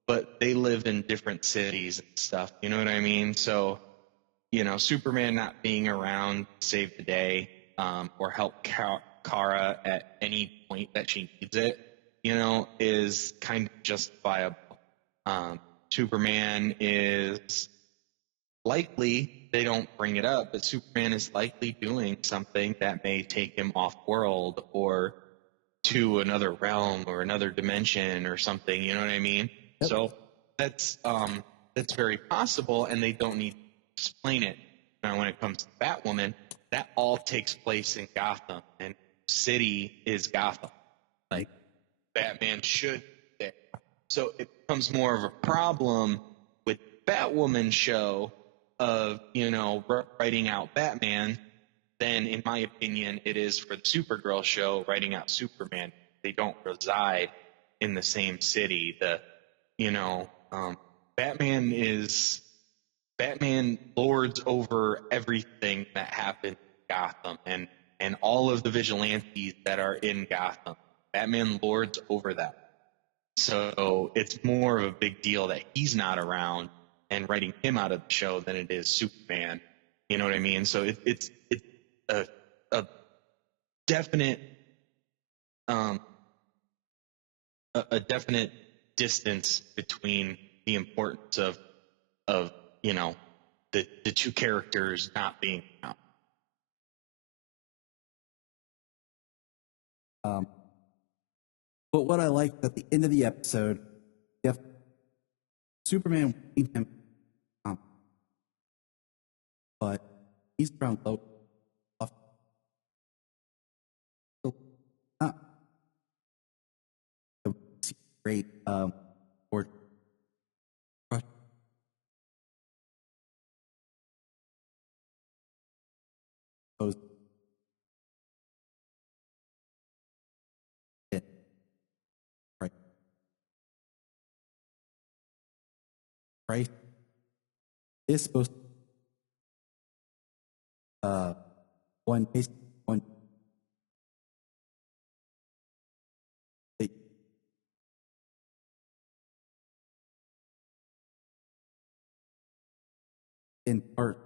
but they live in different cities and stuff. You know what I mean? So, you know, Superman not being around to save the day, or help Kara at any point that she needs it, you know, is kind of justifiable. Superman is likely, they don't bring it up, but Superman is likely doing something that may take him off world or to another realm or another dimension or something. You know what I mean? Yep. So that's very possible, and they don't need to explain it. Now, when it comes to Batwoman, that all takes place in Gotham, and city is Gotham. Like, Batman should be there. So it becomes more of a problem with Batwoman show of, you know, writing out Batman than, in my opinion, it is for the Supergirl show writing out Superman. They don't reside in the same city. Batman lords over everything that happened in Gotham and all of the vigilantes that are in Gotham. Batman lords over that. So it's more of a big deal that he's not around and writing him out of the show than it is Superman. You know what I mean? So it's a definite a definite distance between the importance of you know, the two characters not being around. But what I liked at the end of the episode, if Superman beat him, but he's around low. Great or right. Right is supposed to one in part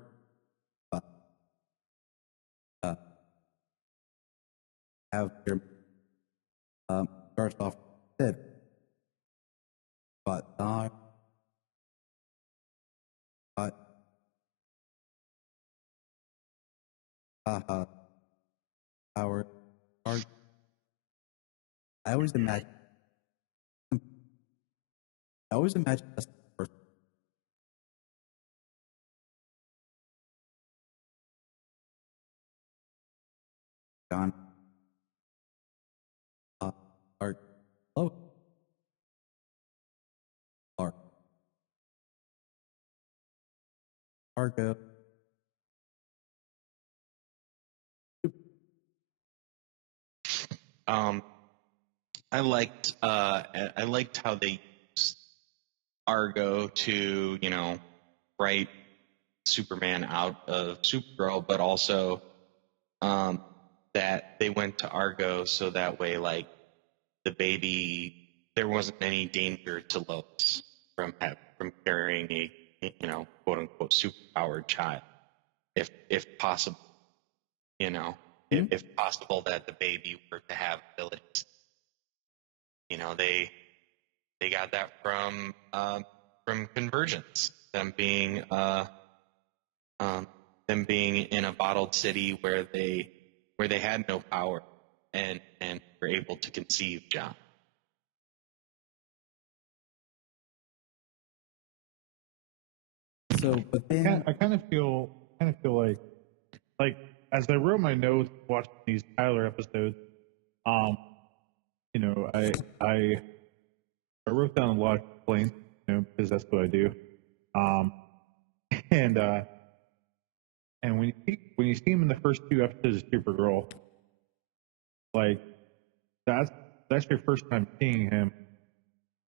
have their starts off said, but not but our I always imagine us first John our love our Argo I liked how they used Argo to, write Superman out of Supergirl, but also that they went to Argo so that way, like, the baby, there wasn't any danger to Lois from carrying a, quote unquote superpowered child, if possible, if possible that the baby were to have abilities. They got that from Convergence, them being in a bottled city where they had no power and were able to conceive John. so but then I kind of feel like as I wrote my notes watching these Tyler episodes, I wrote down a lot of complaints, because that's what I do. And when you see him in the first 2 episodes of Supergirl, like that's your first time seeing him.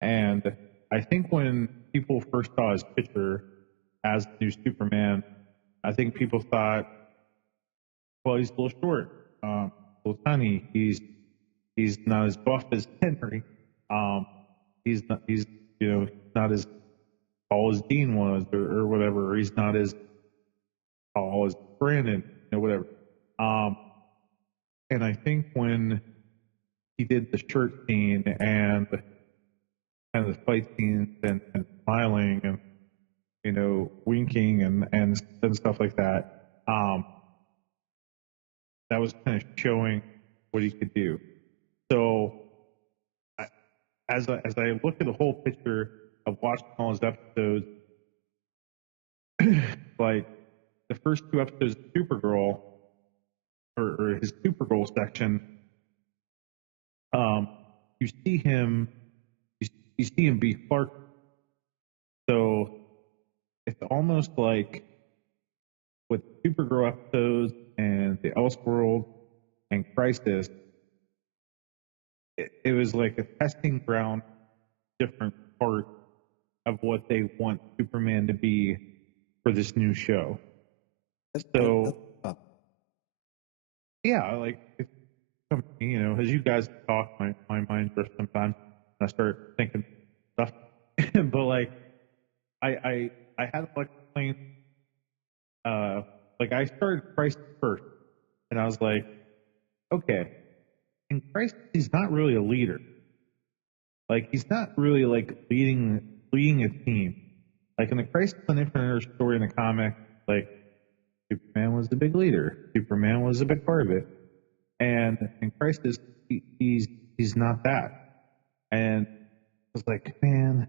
And I think when people first saw his picture as the new Superman, I think people thought, well, he's a little short, a little tiny. He's not as buff as Henry. He's not as tall as Dean was, or whatever. Or he's not as tall as Brandon, whatever. And I think when he did the shirt scene and kind of the fight scenes and smiling and winking and stuff like that, that was kind of showing what he could do. So as I look at the whole picture of watching all his episodes, like the first 2 episodes of Supergirl, or his Supergirl section, you see him be Clark. So it's almost like with Supergirl episodes and the Elseworlds and Crisis, it was like a testing ground, different part of what they want Superman to be for this new show. So, yeah, like, it's something, as you guys talk, my mind drifts sometimes, and I start thinking stuff. But like, I had like playing, like I started Crisis first, and I was like, okay, in Crisis he's not really a leader. Like he's not really like leading a team. Like in the Crisis on Infinite Earth story in the comic, like Superman was the big leader. Superman was a big part of it. And in Crisis, he's not that. And I was like, man,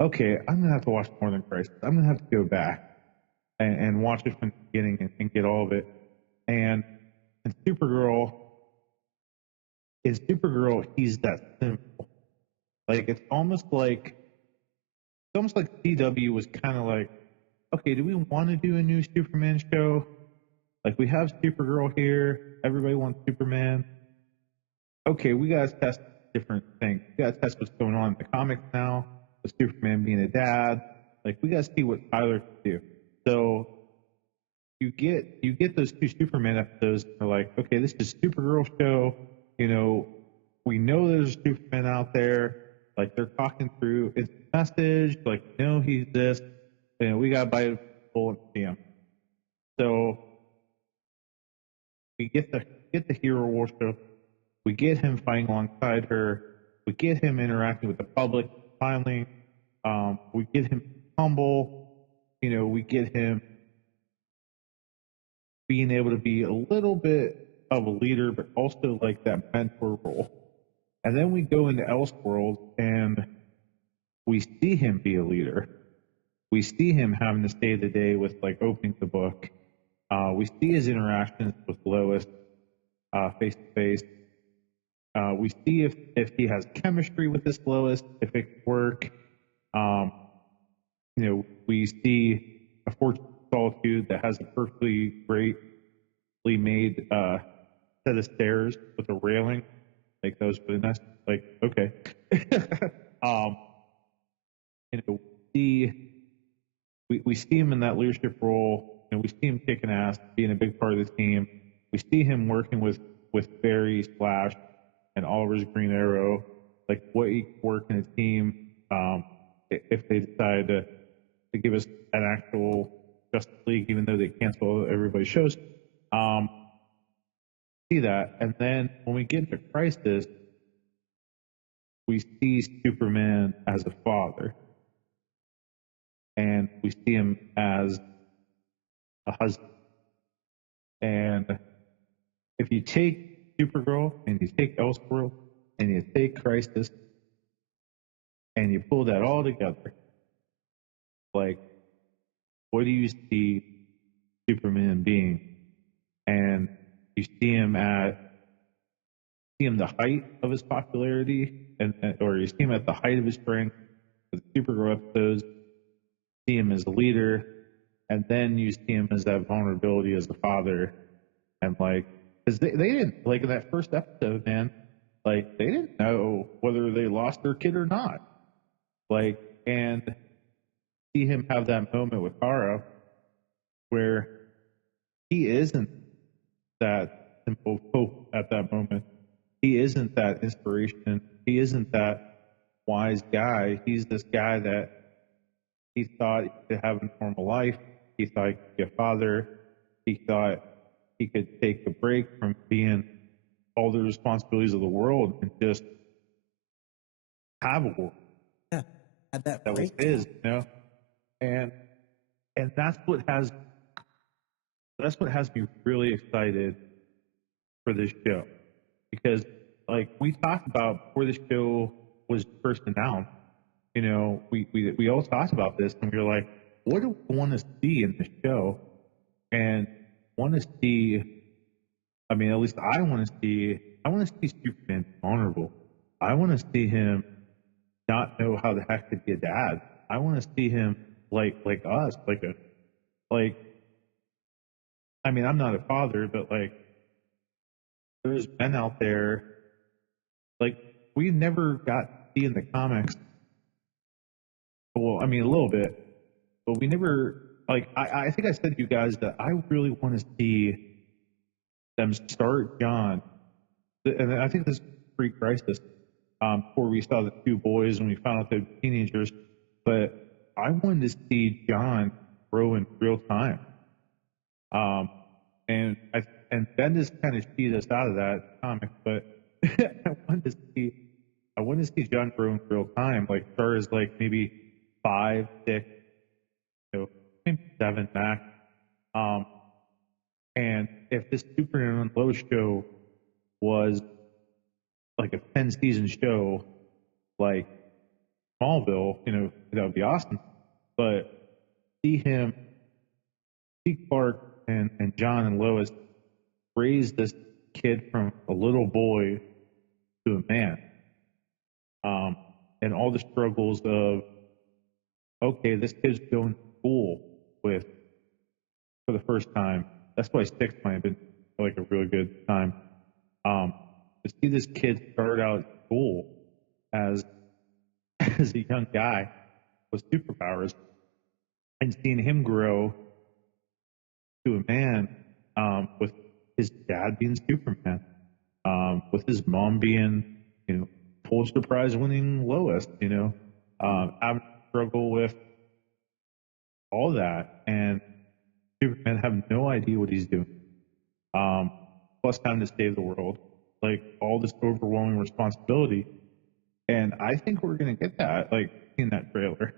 okay, I'm going to have to watch More Than Crisis. I'm going to have to go back and watch it from the beginning and get all of it. And Supergirl, he's that simple. Like, it's almost like CW was kind of like, okay, do we want to do a new Superman show? Like, we have Supergirl here. Everybody wants Superman. Okay, we got to test different things. We got to test what's going on in the comics now, with Superman being a dad. Like, we got to see what Tyler can do. So you get those two Superman episodes. And they're like, okay, this is Supergirl show. You know, we know there's Superman out there. Like, they're talking through its message. Like, no, he's this. You know, we got to bite a bullet and see him. So we get the hero worship. We get him fighting alongside her. We get him interacting with the public, finally. We get him humble. You know, we get him being able to be a little bit of a leader, but also like that mentor role. And then we go into Elseworlds and we see him be a leader. We see him having to stay the day with like opening the book. We see his interactions with Lois face to face. We see if he has chemistry with this Lois, if it can work. You know, we see a Fortress of Solitude that has a perfectly greatly made set of stairs with a railing. Like, that was really nice. Like, okay. You know, we see him in that leadership role, and we see him kicking ass, being a big part of the team. We see him working with Barry, Flash, and Oliver's Green Arrow, like what he can work in a team if they decide to give us an actual Justice League, even though they cancel everybody's shows. See that, and then when we get into Crisis, we see Superman as a father, and we see him as a husband. And if you take Supergirl and you take Elseworld and you take Crisis and you pull that all together, like, what do you see Superman being? And you see him the height of his popularity, or you see him at the height of his strength with Supergirl episodes. See him as a leader, and then you see him as that vulnerability as a father, and like, because they didn't, like, in that first episode, man, like, they didn't know whether they lost their kid or not, like, and see him have that moment with Kara where he isn't that simple hope at that moment. He isn't that inspiration. He isn't that wise guy. He's this guy that he thought he could have a normal life. He thought he could be a father. He thought he could take a break from being all the responsibilities of the world and just have a world. Yeah, at that That was break. his, you know? And that's what has me really excited for this show. Because, like, we talked about before the show was first announced, you know, we all talked about this, and we were like, what do we want to see in the show? And want to see, I mean, at least I want to see Superman vulnerable. I want to see him not know how the heck to be a dad. I want to see him like us, I mean, I'm not a father, but like, there's men out there, like, we never got to see in the comics. Well, I mean, a little bit, but we never, like, I think I said to you guys that I really want to see them start John, and I think this is pre-Crisis, before we saw the two boys and we found out they're teenagers, but I wanted to see John grow in real time. And Bendis kind of cheated us out of that comic, but I wanted to see John grow in real time, like start as like maybe 5, 6, you know, maybe 7 max. And if this Superman and Lois show was like a 10-season show, like Smallville, that would be awesome. But see Clark and John and Lois raise this kid from a little boy to a man, and all the struggles of, okay, this kid's going to school with for the first time. That's why 6 might have been like a really good time. To see this kid start out school as a young guy with superpowers, and seeing him grow to a man, with his dad being Superman, with his mom being, Pulitzer Prize winning Lois, having to struggle with all that, and Superman have no idea what he's doing. Plus having to save the world, like all this overwhelming responsibility. And I think we're gonna get that, like in that trailer.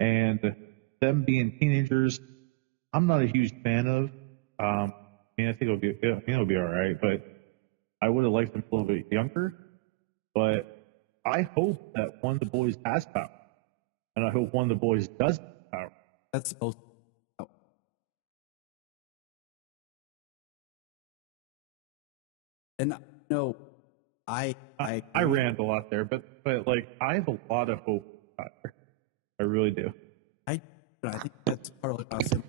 And them being teenagers, I'm not a huge fan of. I think it'll be all right, but I would have liked them a little bit younger. But I hope that one of the boys has power, and I hope one of the boys does have power. That's supposed to. And no, I ran a lot there, but like I have a lot of hope, Tyler. I really do. I think that's part of what I was saying.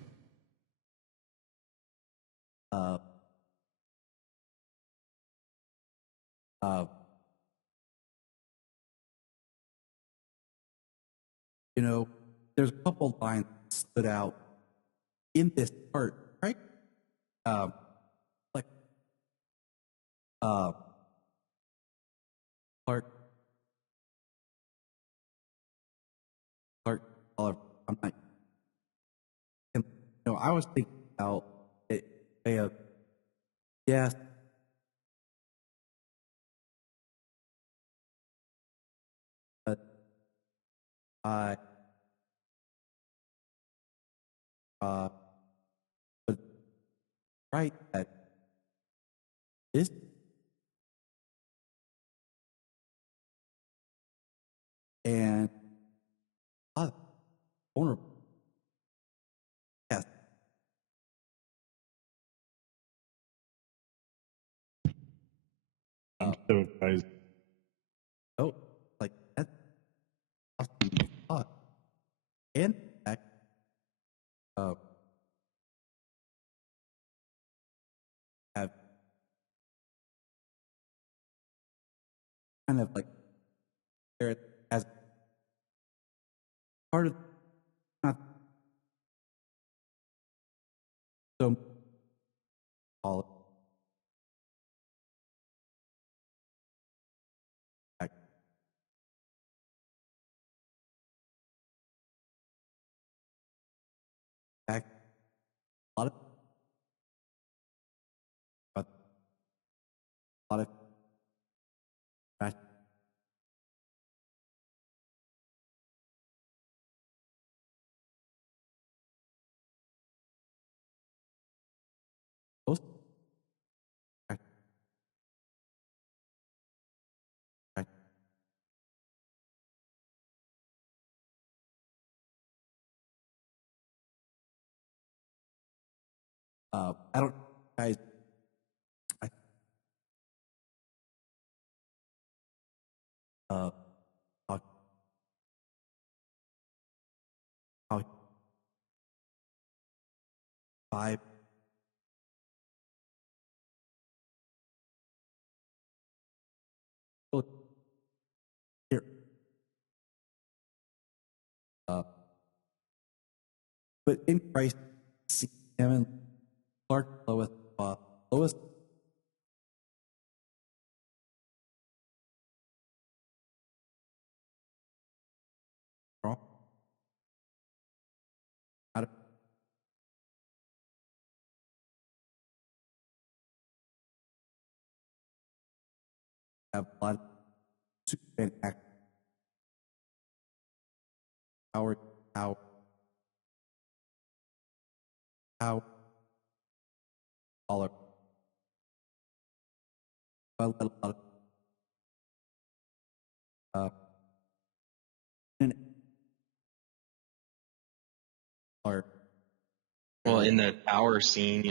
There's a couple lines that stood out in this part, right? Like, Clark, Oliver, I'm not. I was thinking about it. Yes. But but right that this and vulnerable. Yes. I'm so excited. Oh, like that's awesome thought. And that have kind of like there as part of not so all back back a lot of but a lot of most I don't guys I how, how 5 here but in Christ see him and Clark Lois Lois wrong. How to have a lot of Superman act Howard how all are well a lot of in the tower scene,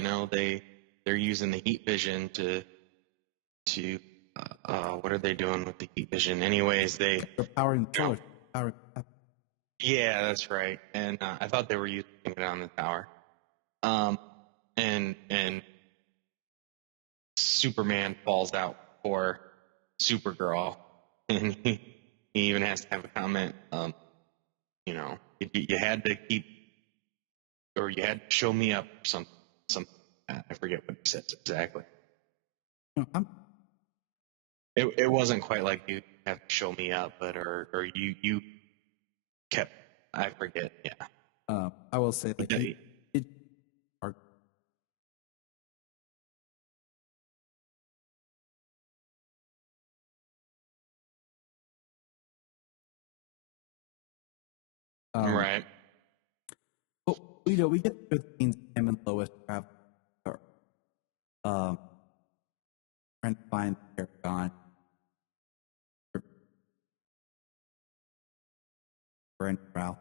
they're using the heat vision to what are they doing with the heat vision? Anyways, They're powering the solar. Yeah, that's right. And I thought they were using it on the tower. And Superman falls out for Supergirl, and he even has to have a comment. You had to keep, or you had to show me up, or something. I forget what he says exactly. It wasn't quite like you have to show me up, but or you kept. I forget. Yeah. I will say, like, Right. But we get good scenes of him and Lois travel, trying to find their gone. And Ralph.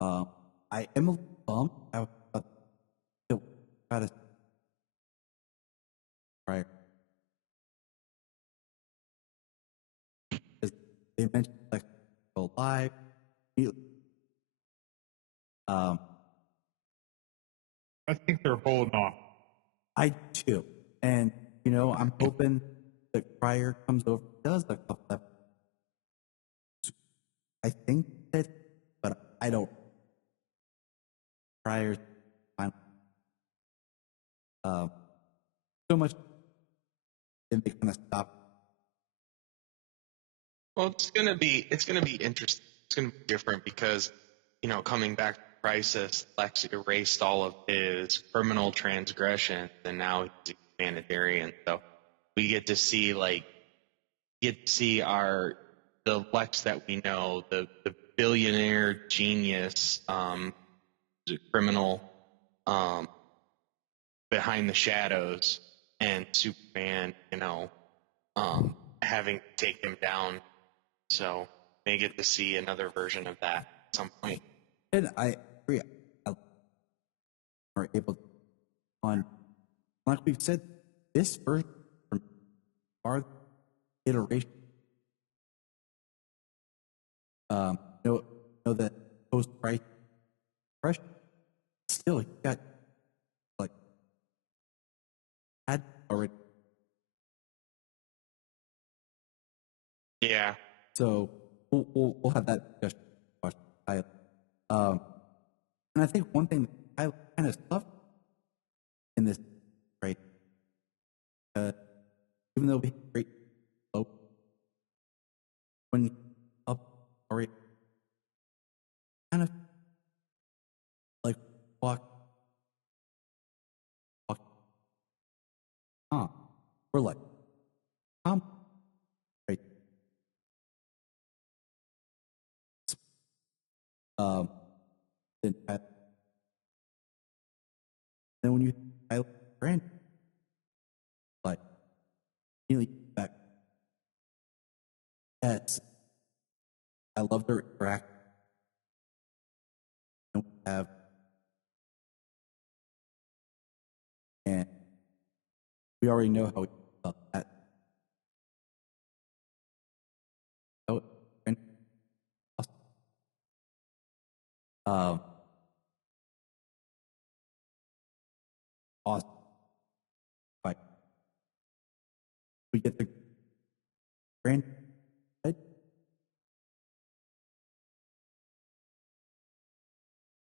I am a little bummed out to try to right. Because they mentioned like live. I think they're holding off. I too, and I'm hoping that Cryer comes over, does a couple of. I think that, but I don't. Cryer's fine. So much, and they kind of stop. Well, it's gonna be interesting. It's gonna be different because, coming back to Crisis, Lex erased all of his criminal transgressions, and now he's a humanitarian. So we get to see the Lex that we know, the billionaire genius, criminal, behind the shadows, and Superman, having to take him down. So they get to see another version of that at some point. And I agree. Are able to, like we've said, this version from our iteration. Know that post price fresh still he got like had already. Yeah. So we'll have that discussion. And I think one thing I kind of suffered in this, right? Even though we had great hope, when up already kind of like walk, we're like, right? Then when you brand, like, really back, yes, I love their interaction. Don't have, and we already know how we felt that. Oh, and awesome fight. We get the grand head.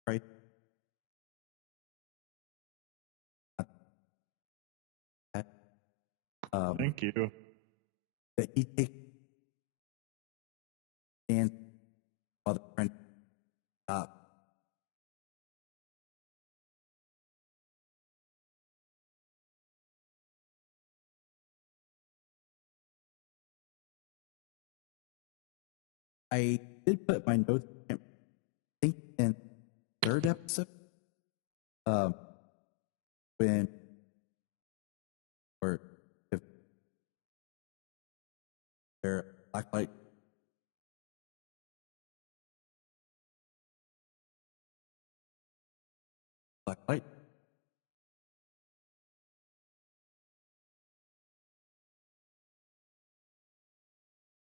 Right. Thank you. That he takes stands while the friend I did put my notes, I think, in third episode, when, or if their blacklight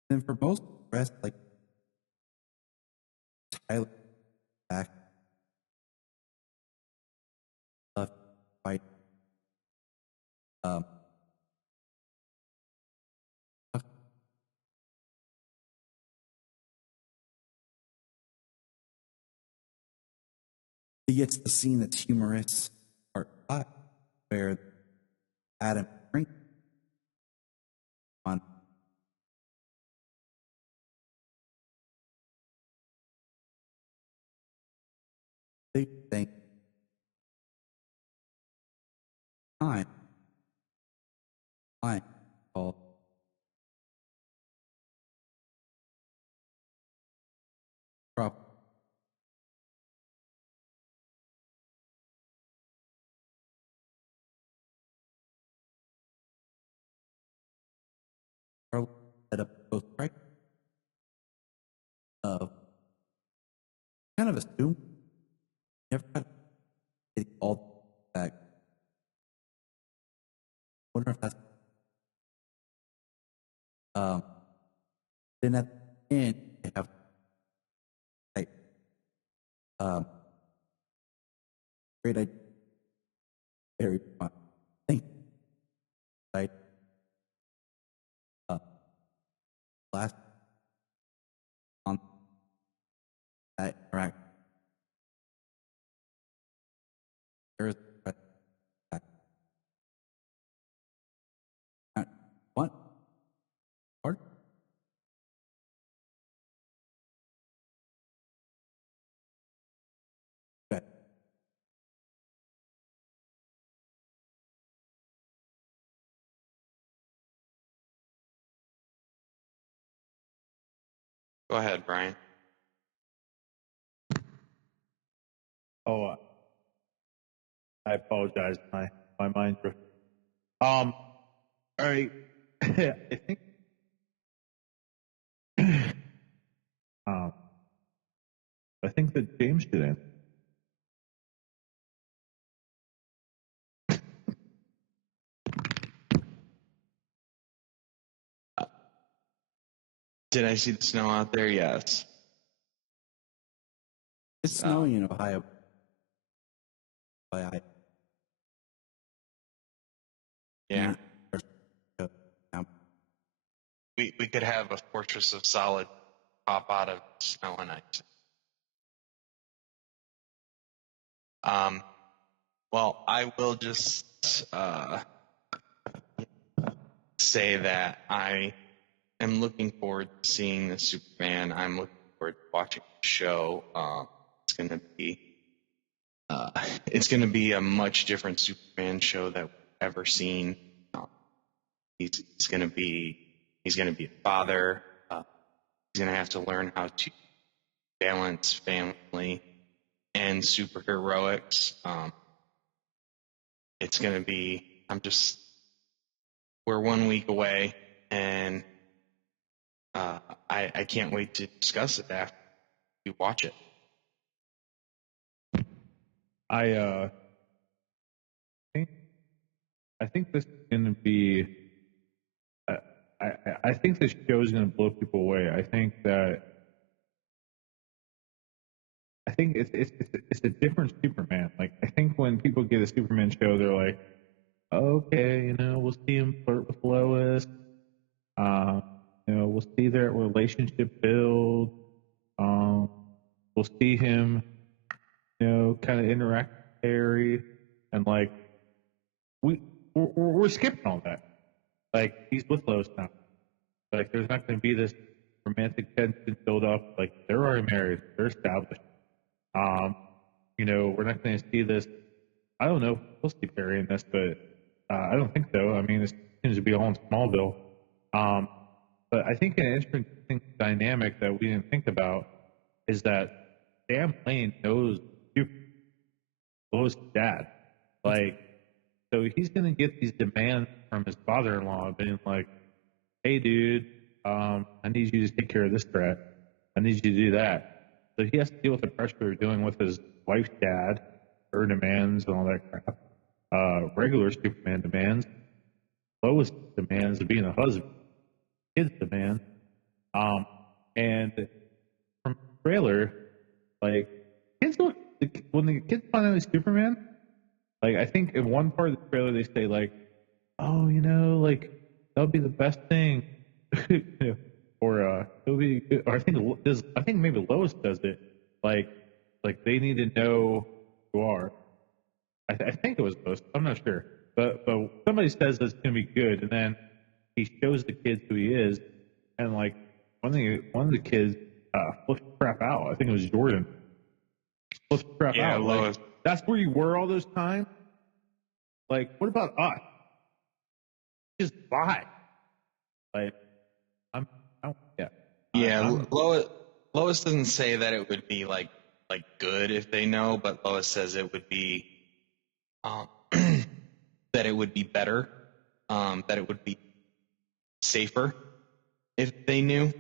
Then for most of the rest, like Tyler back left fight he gets the scene that's humorous part 5 where Adam Brink on big thing time called prop set up both right kind of assume never got it all back. Wonder if that's then at the end they have like great idea, very fun thing, right? Last on that interaction, there's what part? Okay. Go ahead, Bryan. Oh, I apologize. My mind drifted. All right. I think I think that James should answer. Did I see the snow out there? Yes. It's snowing in Ohio. Yeah. We could have a fortress of solid pop out of snow and ice. Well, I will just say that I am looking forward to seeing the Superman. I'm looking forward to watching the show. It's going to be a much different Superman show that we've ever seen. He's going to be a father. He's going to have to learn how to balance family and superheroics. It's going to be. We're 1 week away, and I can't wait to discuss it after you watch it. I think this is going to be. I think this show is going to blow people away. I think it's a different Superman. Like, I think when people get a Superman show, they're like, okay, we'll see him flirt with Lois. We'll see their relationship build. We'll see him, kind of interact with Harry, and like we're skipping all that. Like, he's with Lois now. Like, there's not going to be this romantic tension build up. Like, they're already married. They're established. We're not going to see this. I don't know. We'll see Barry in this, but I don't think so. I mean, it seems to be all in Smallville. But I think an interesting dynamic that we didn't think about is that Sam Lane knows Lois' dad. Like, so he's going to get these demands from his father-in-law being like, hey, dude, I need you to take care of this threat. I need you to do that. So he has to deal with the pressure of dealing with his wife's dad, her demands and all that crap. Regular Superman demands. Lois demands of being a husband. Kids demand. And from the trailer, like kids look when the kids finally Superman, like I think in one part of the trailer they say like, oh, like that'll be the best thing, or it'll be good. Or I think maybe Lois does it, like they need to know who you are. I think it was Lois. I'm not sure, but somebody says it's gonna be good, and then he shows the kids who he is, and like one of the kids flipped crap out. I think it was Jordan. Flipped crap out. Lois. Like that's where you were all those times. Like, what about us? Just lie. Like, Lois doesn't say that it would be like good if they know, but Lois says it would be that it would be better, that it would be safer if they knew.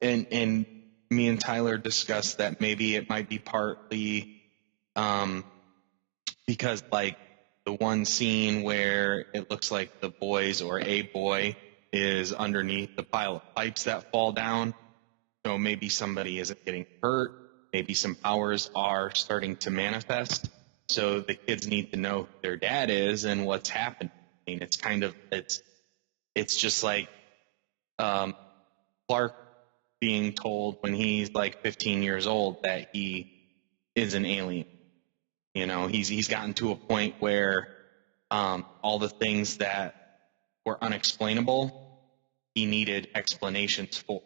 And me and Tyler discussed that maybe it might be partly because like the one scene where it looks like the boys or a boy is underneath the pile of pipes that fall down. So maybe somebody isn't getting hurt. Maybe some powers are starting to manifest. So the kids need to know who their dad is and what's happening. I mean, it's just like Clark being told when he's like 15 years old that he is an alien. He's gotten to a point where all the things that were unexplainable, he needed explanations for.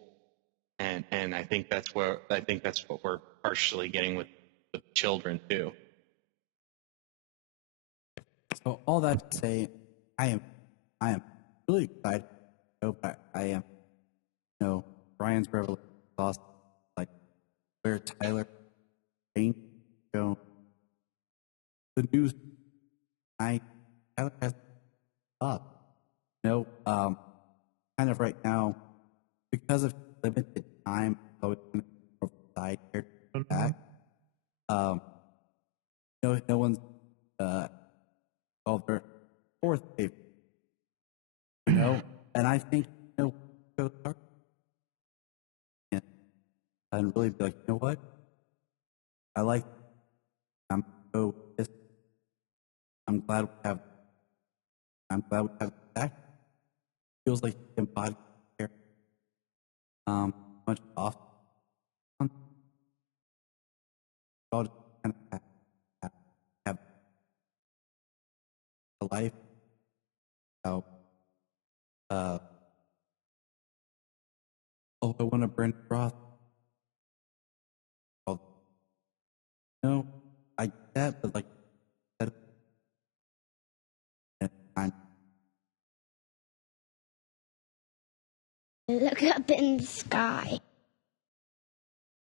And I think that's what we're partially getting with children too. So all that to say, I am really excited. But I am, Bryan's revelation is awesome. Like where Tyler Hoechlin go. The news, Tyler has up. Kind of right now, because of limited time, I was going to side here back. No one's called their fourth favorite. And I think go start and really be like, you know what? I like. I'm glad we have. I'm glad we have that. Feels like embodied here. Much off. God kind of have a life. How oh, I want to burn broth. No, I get that, but like, Look up in the sky.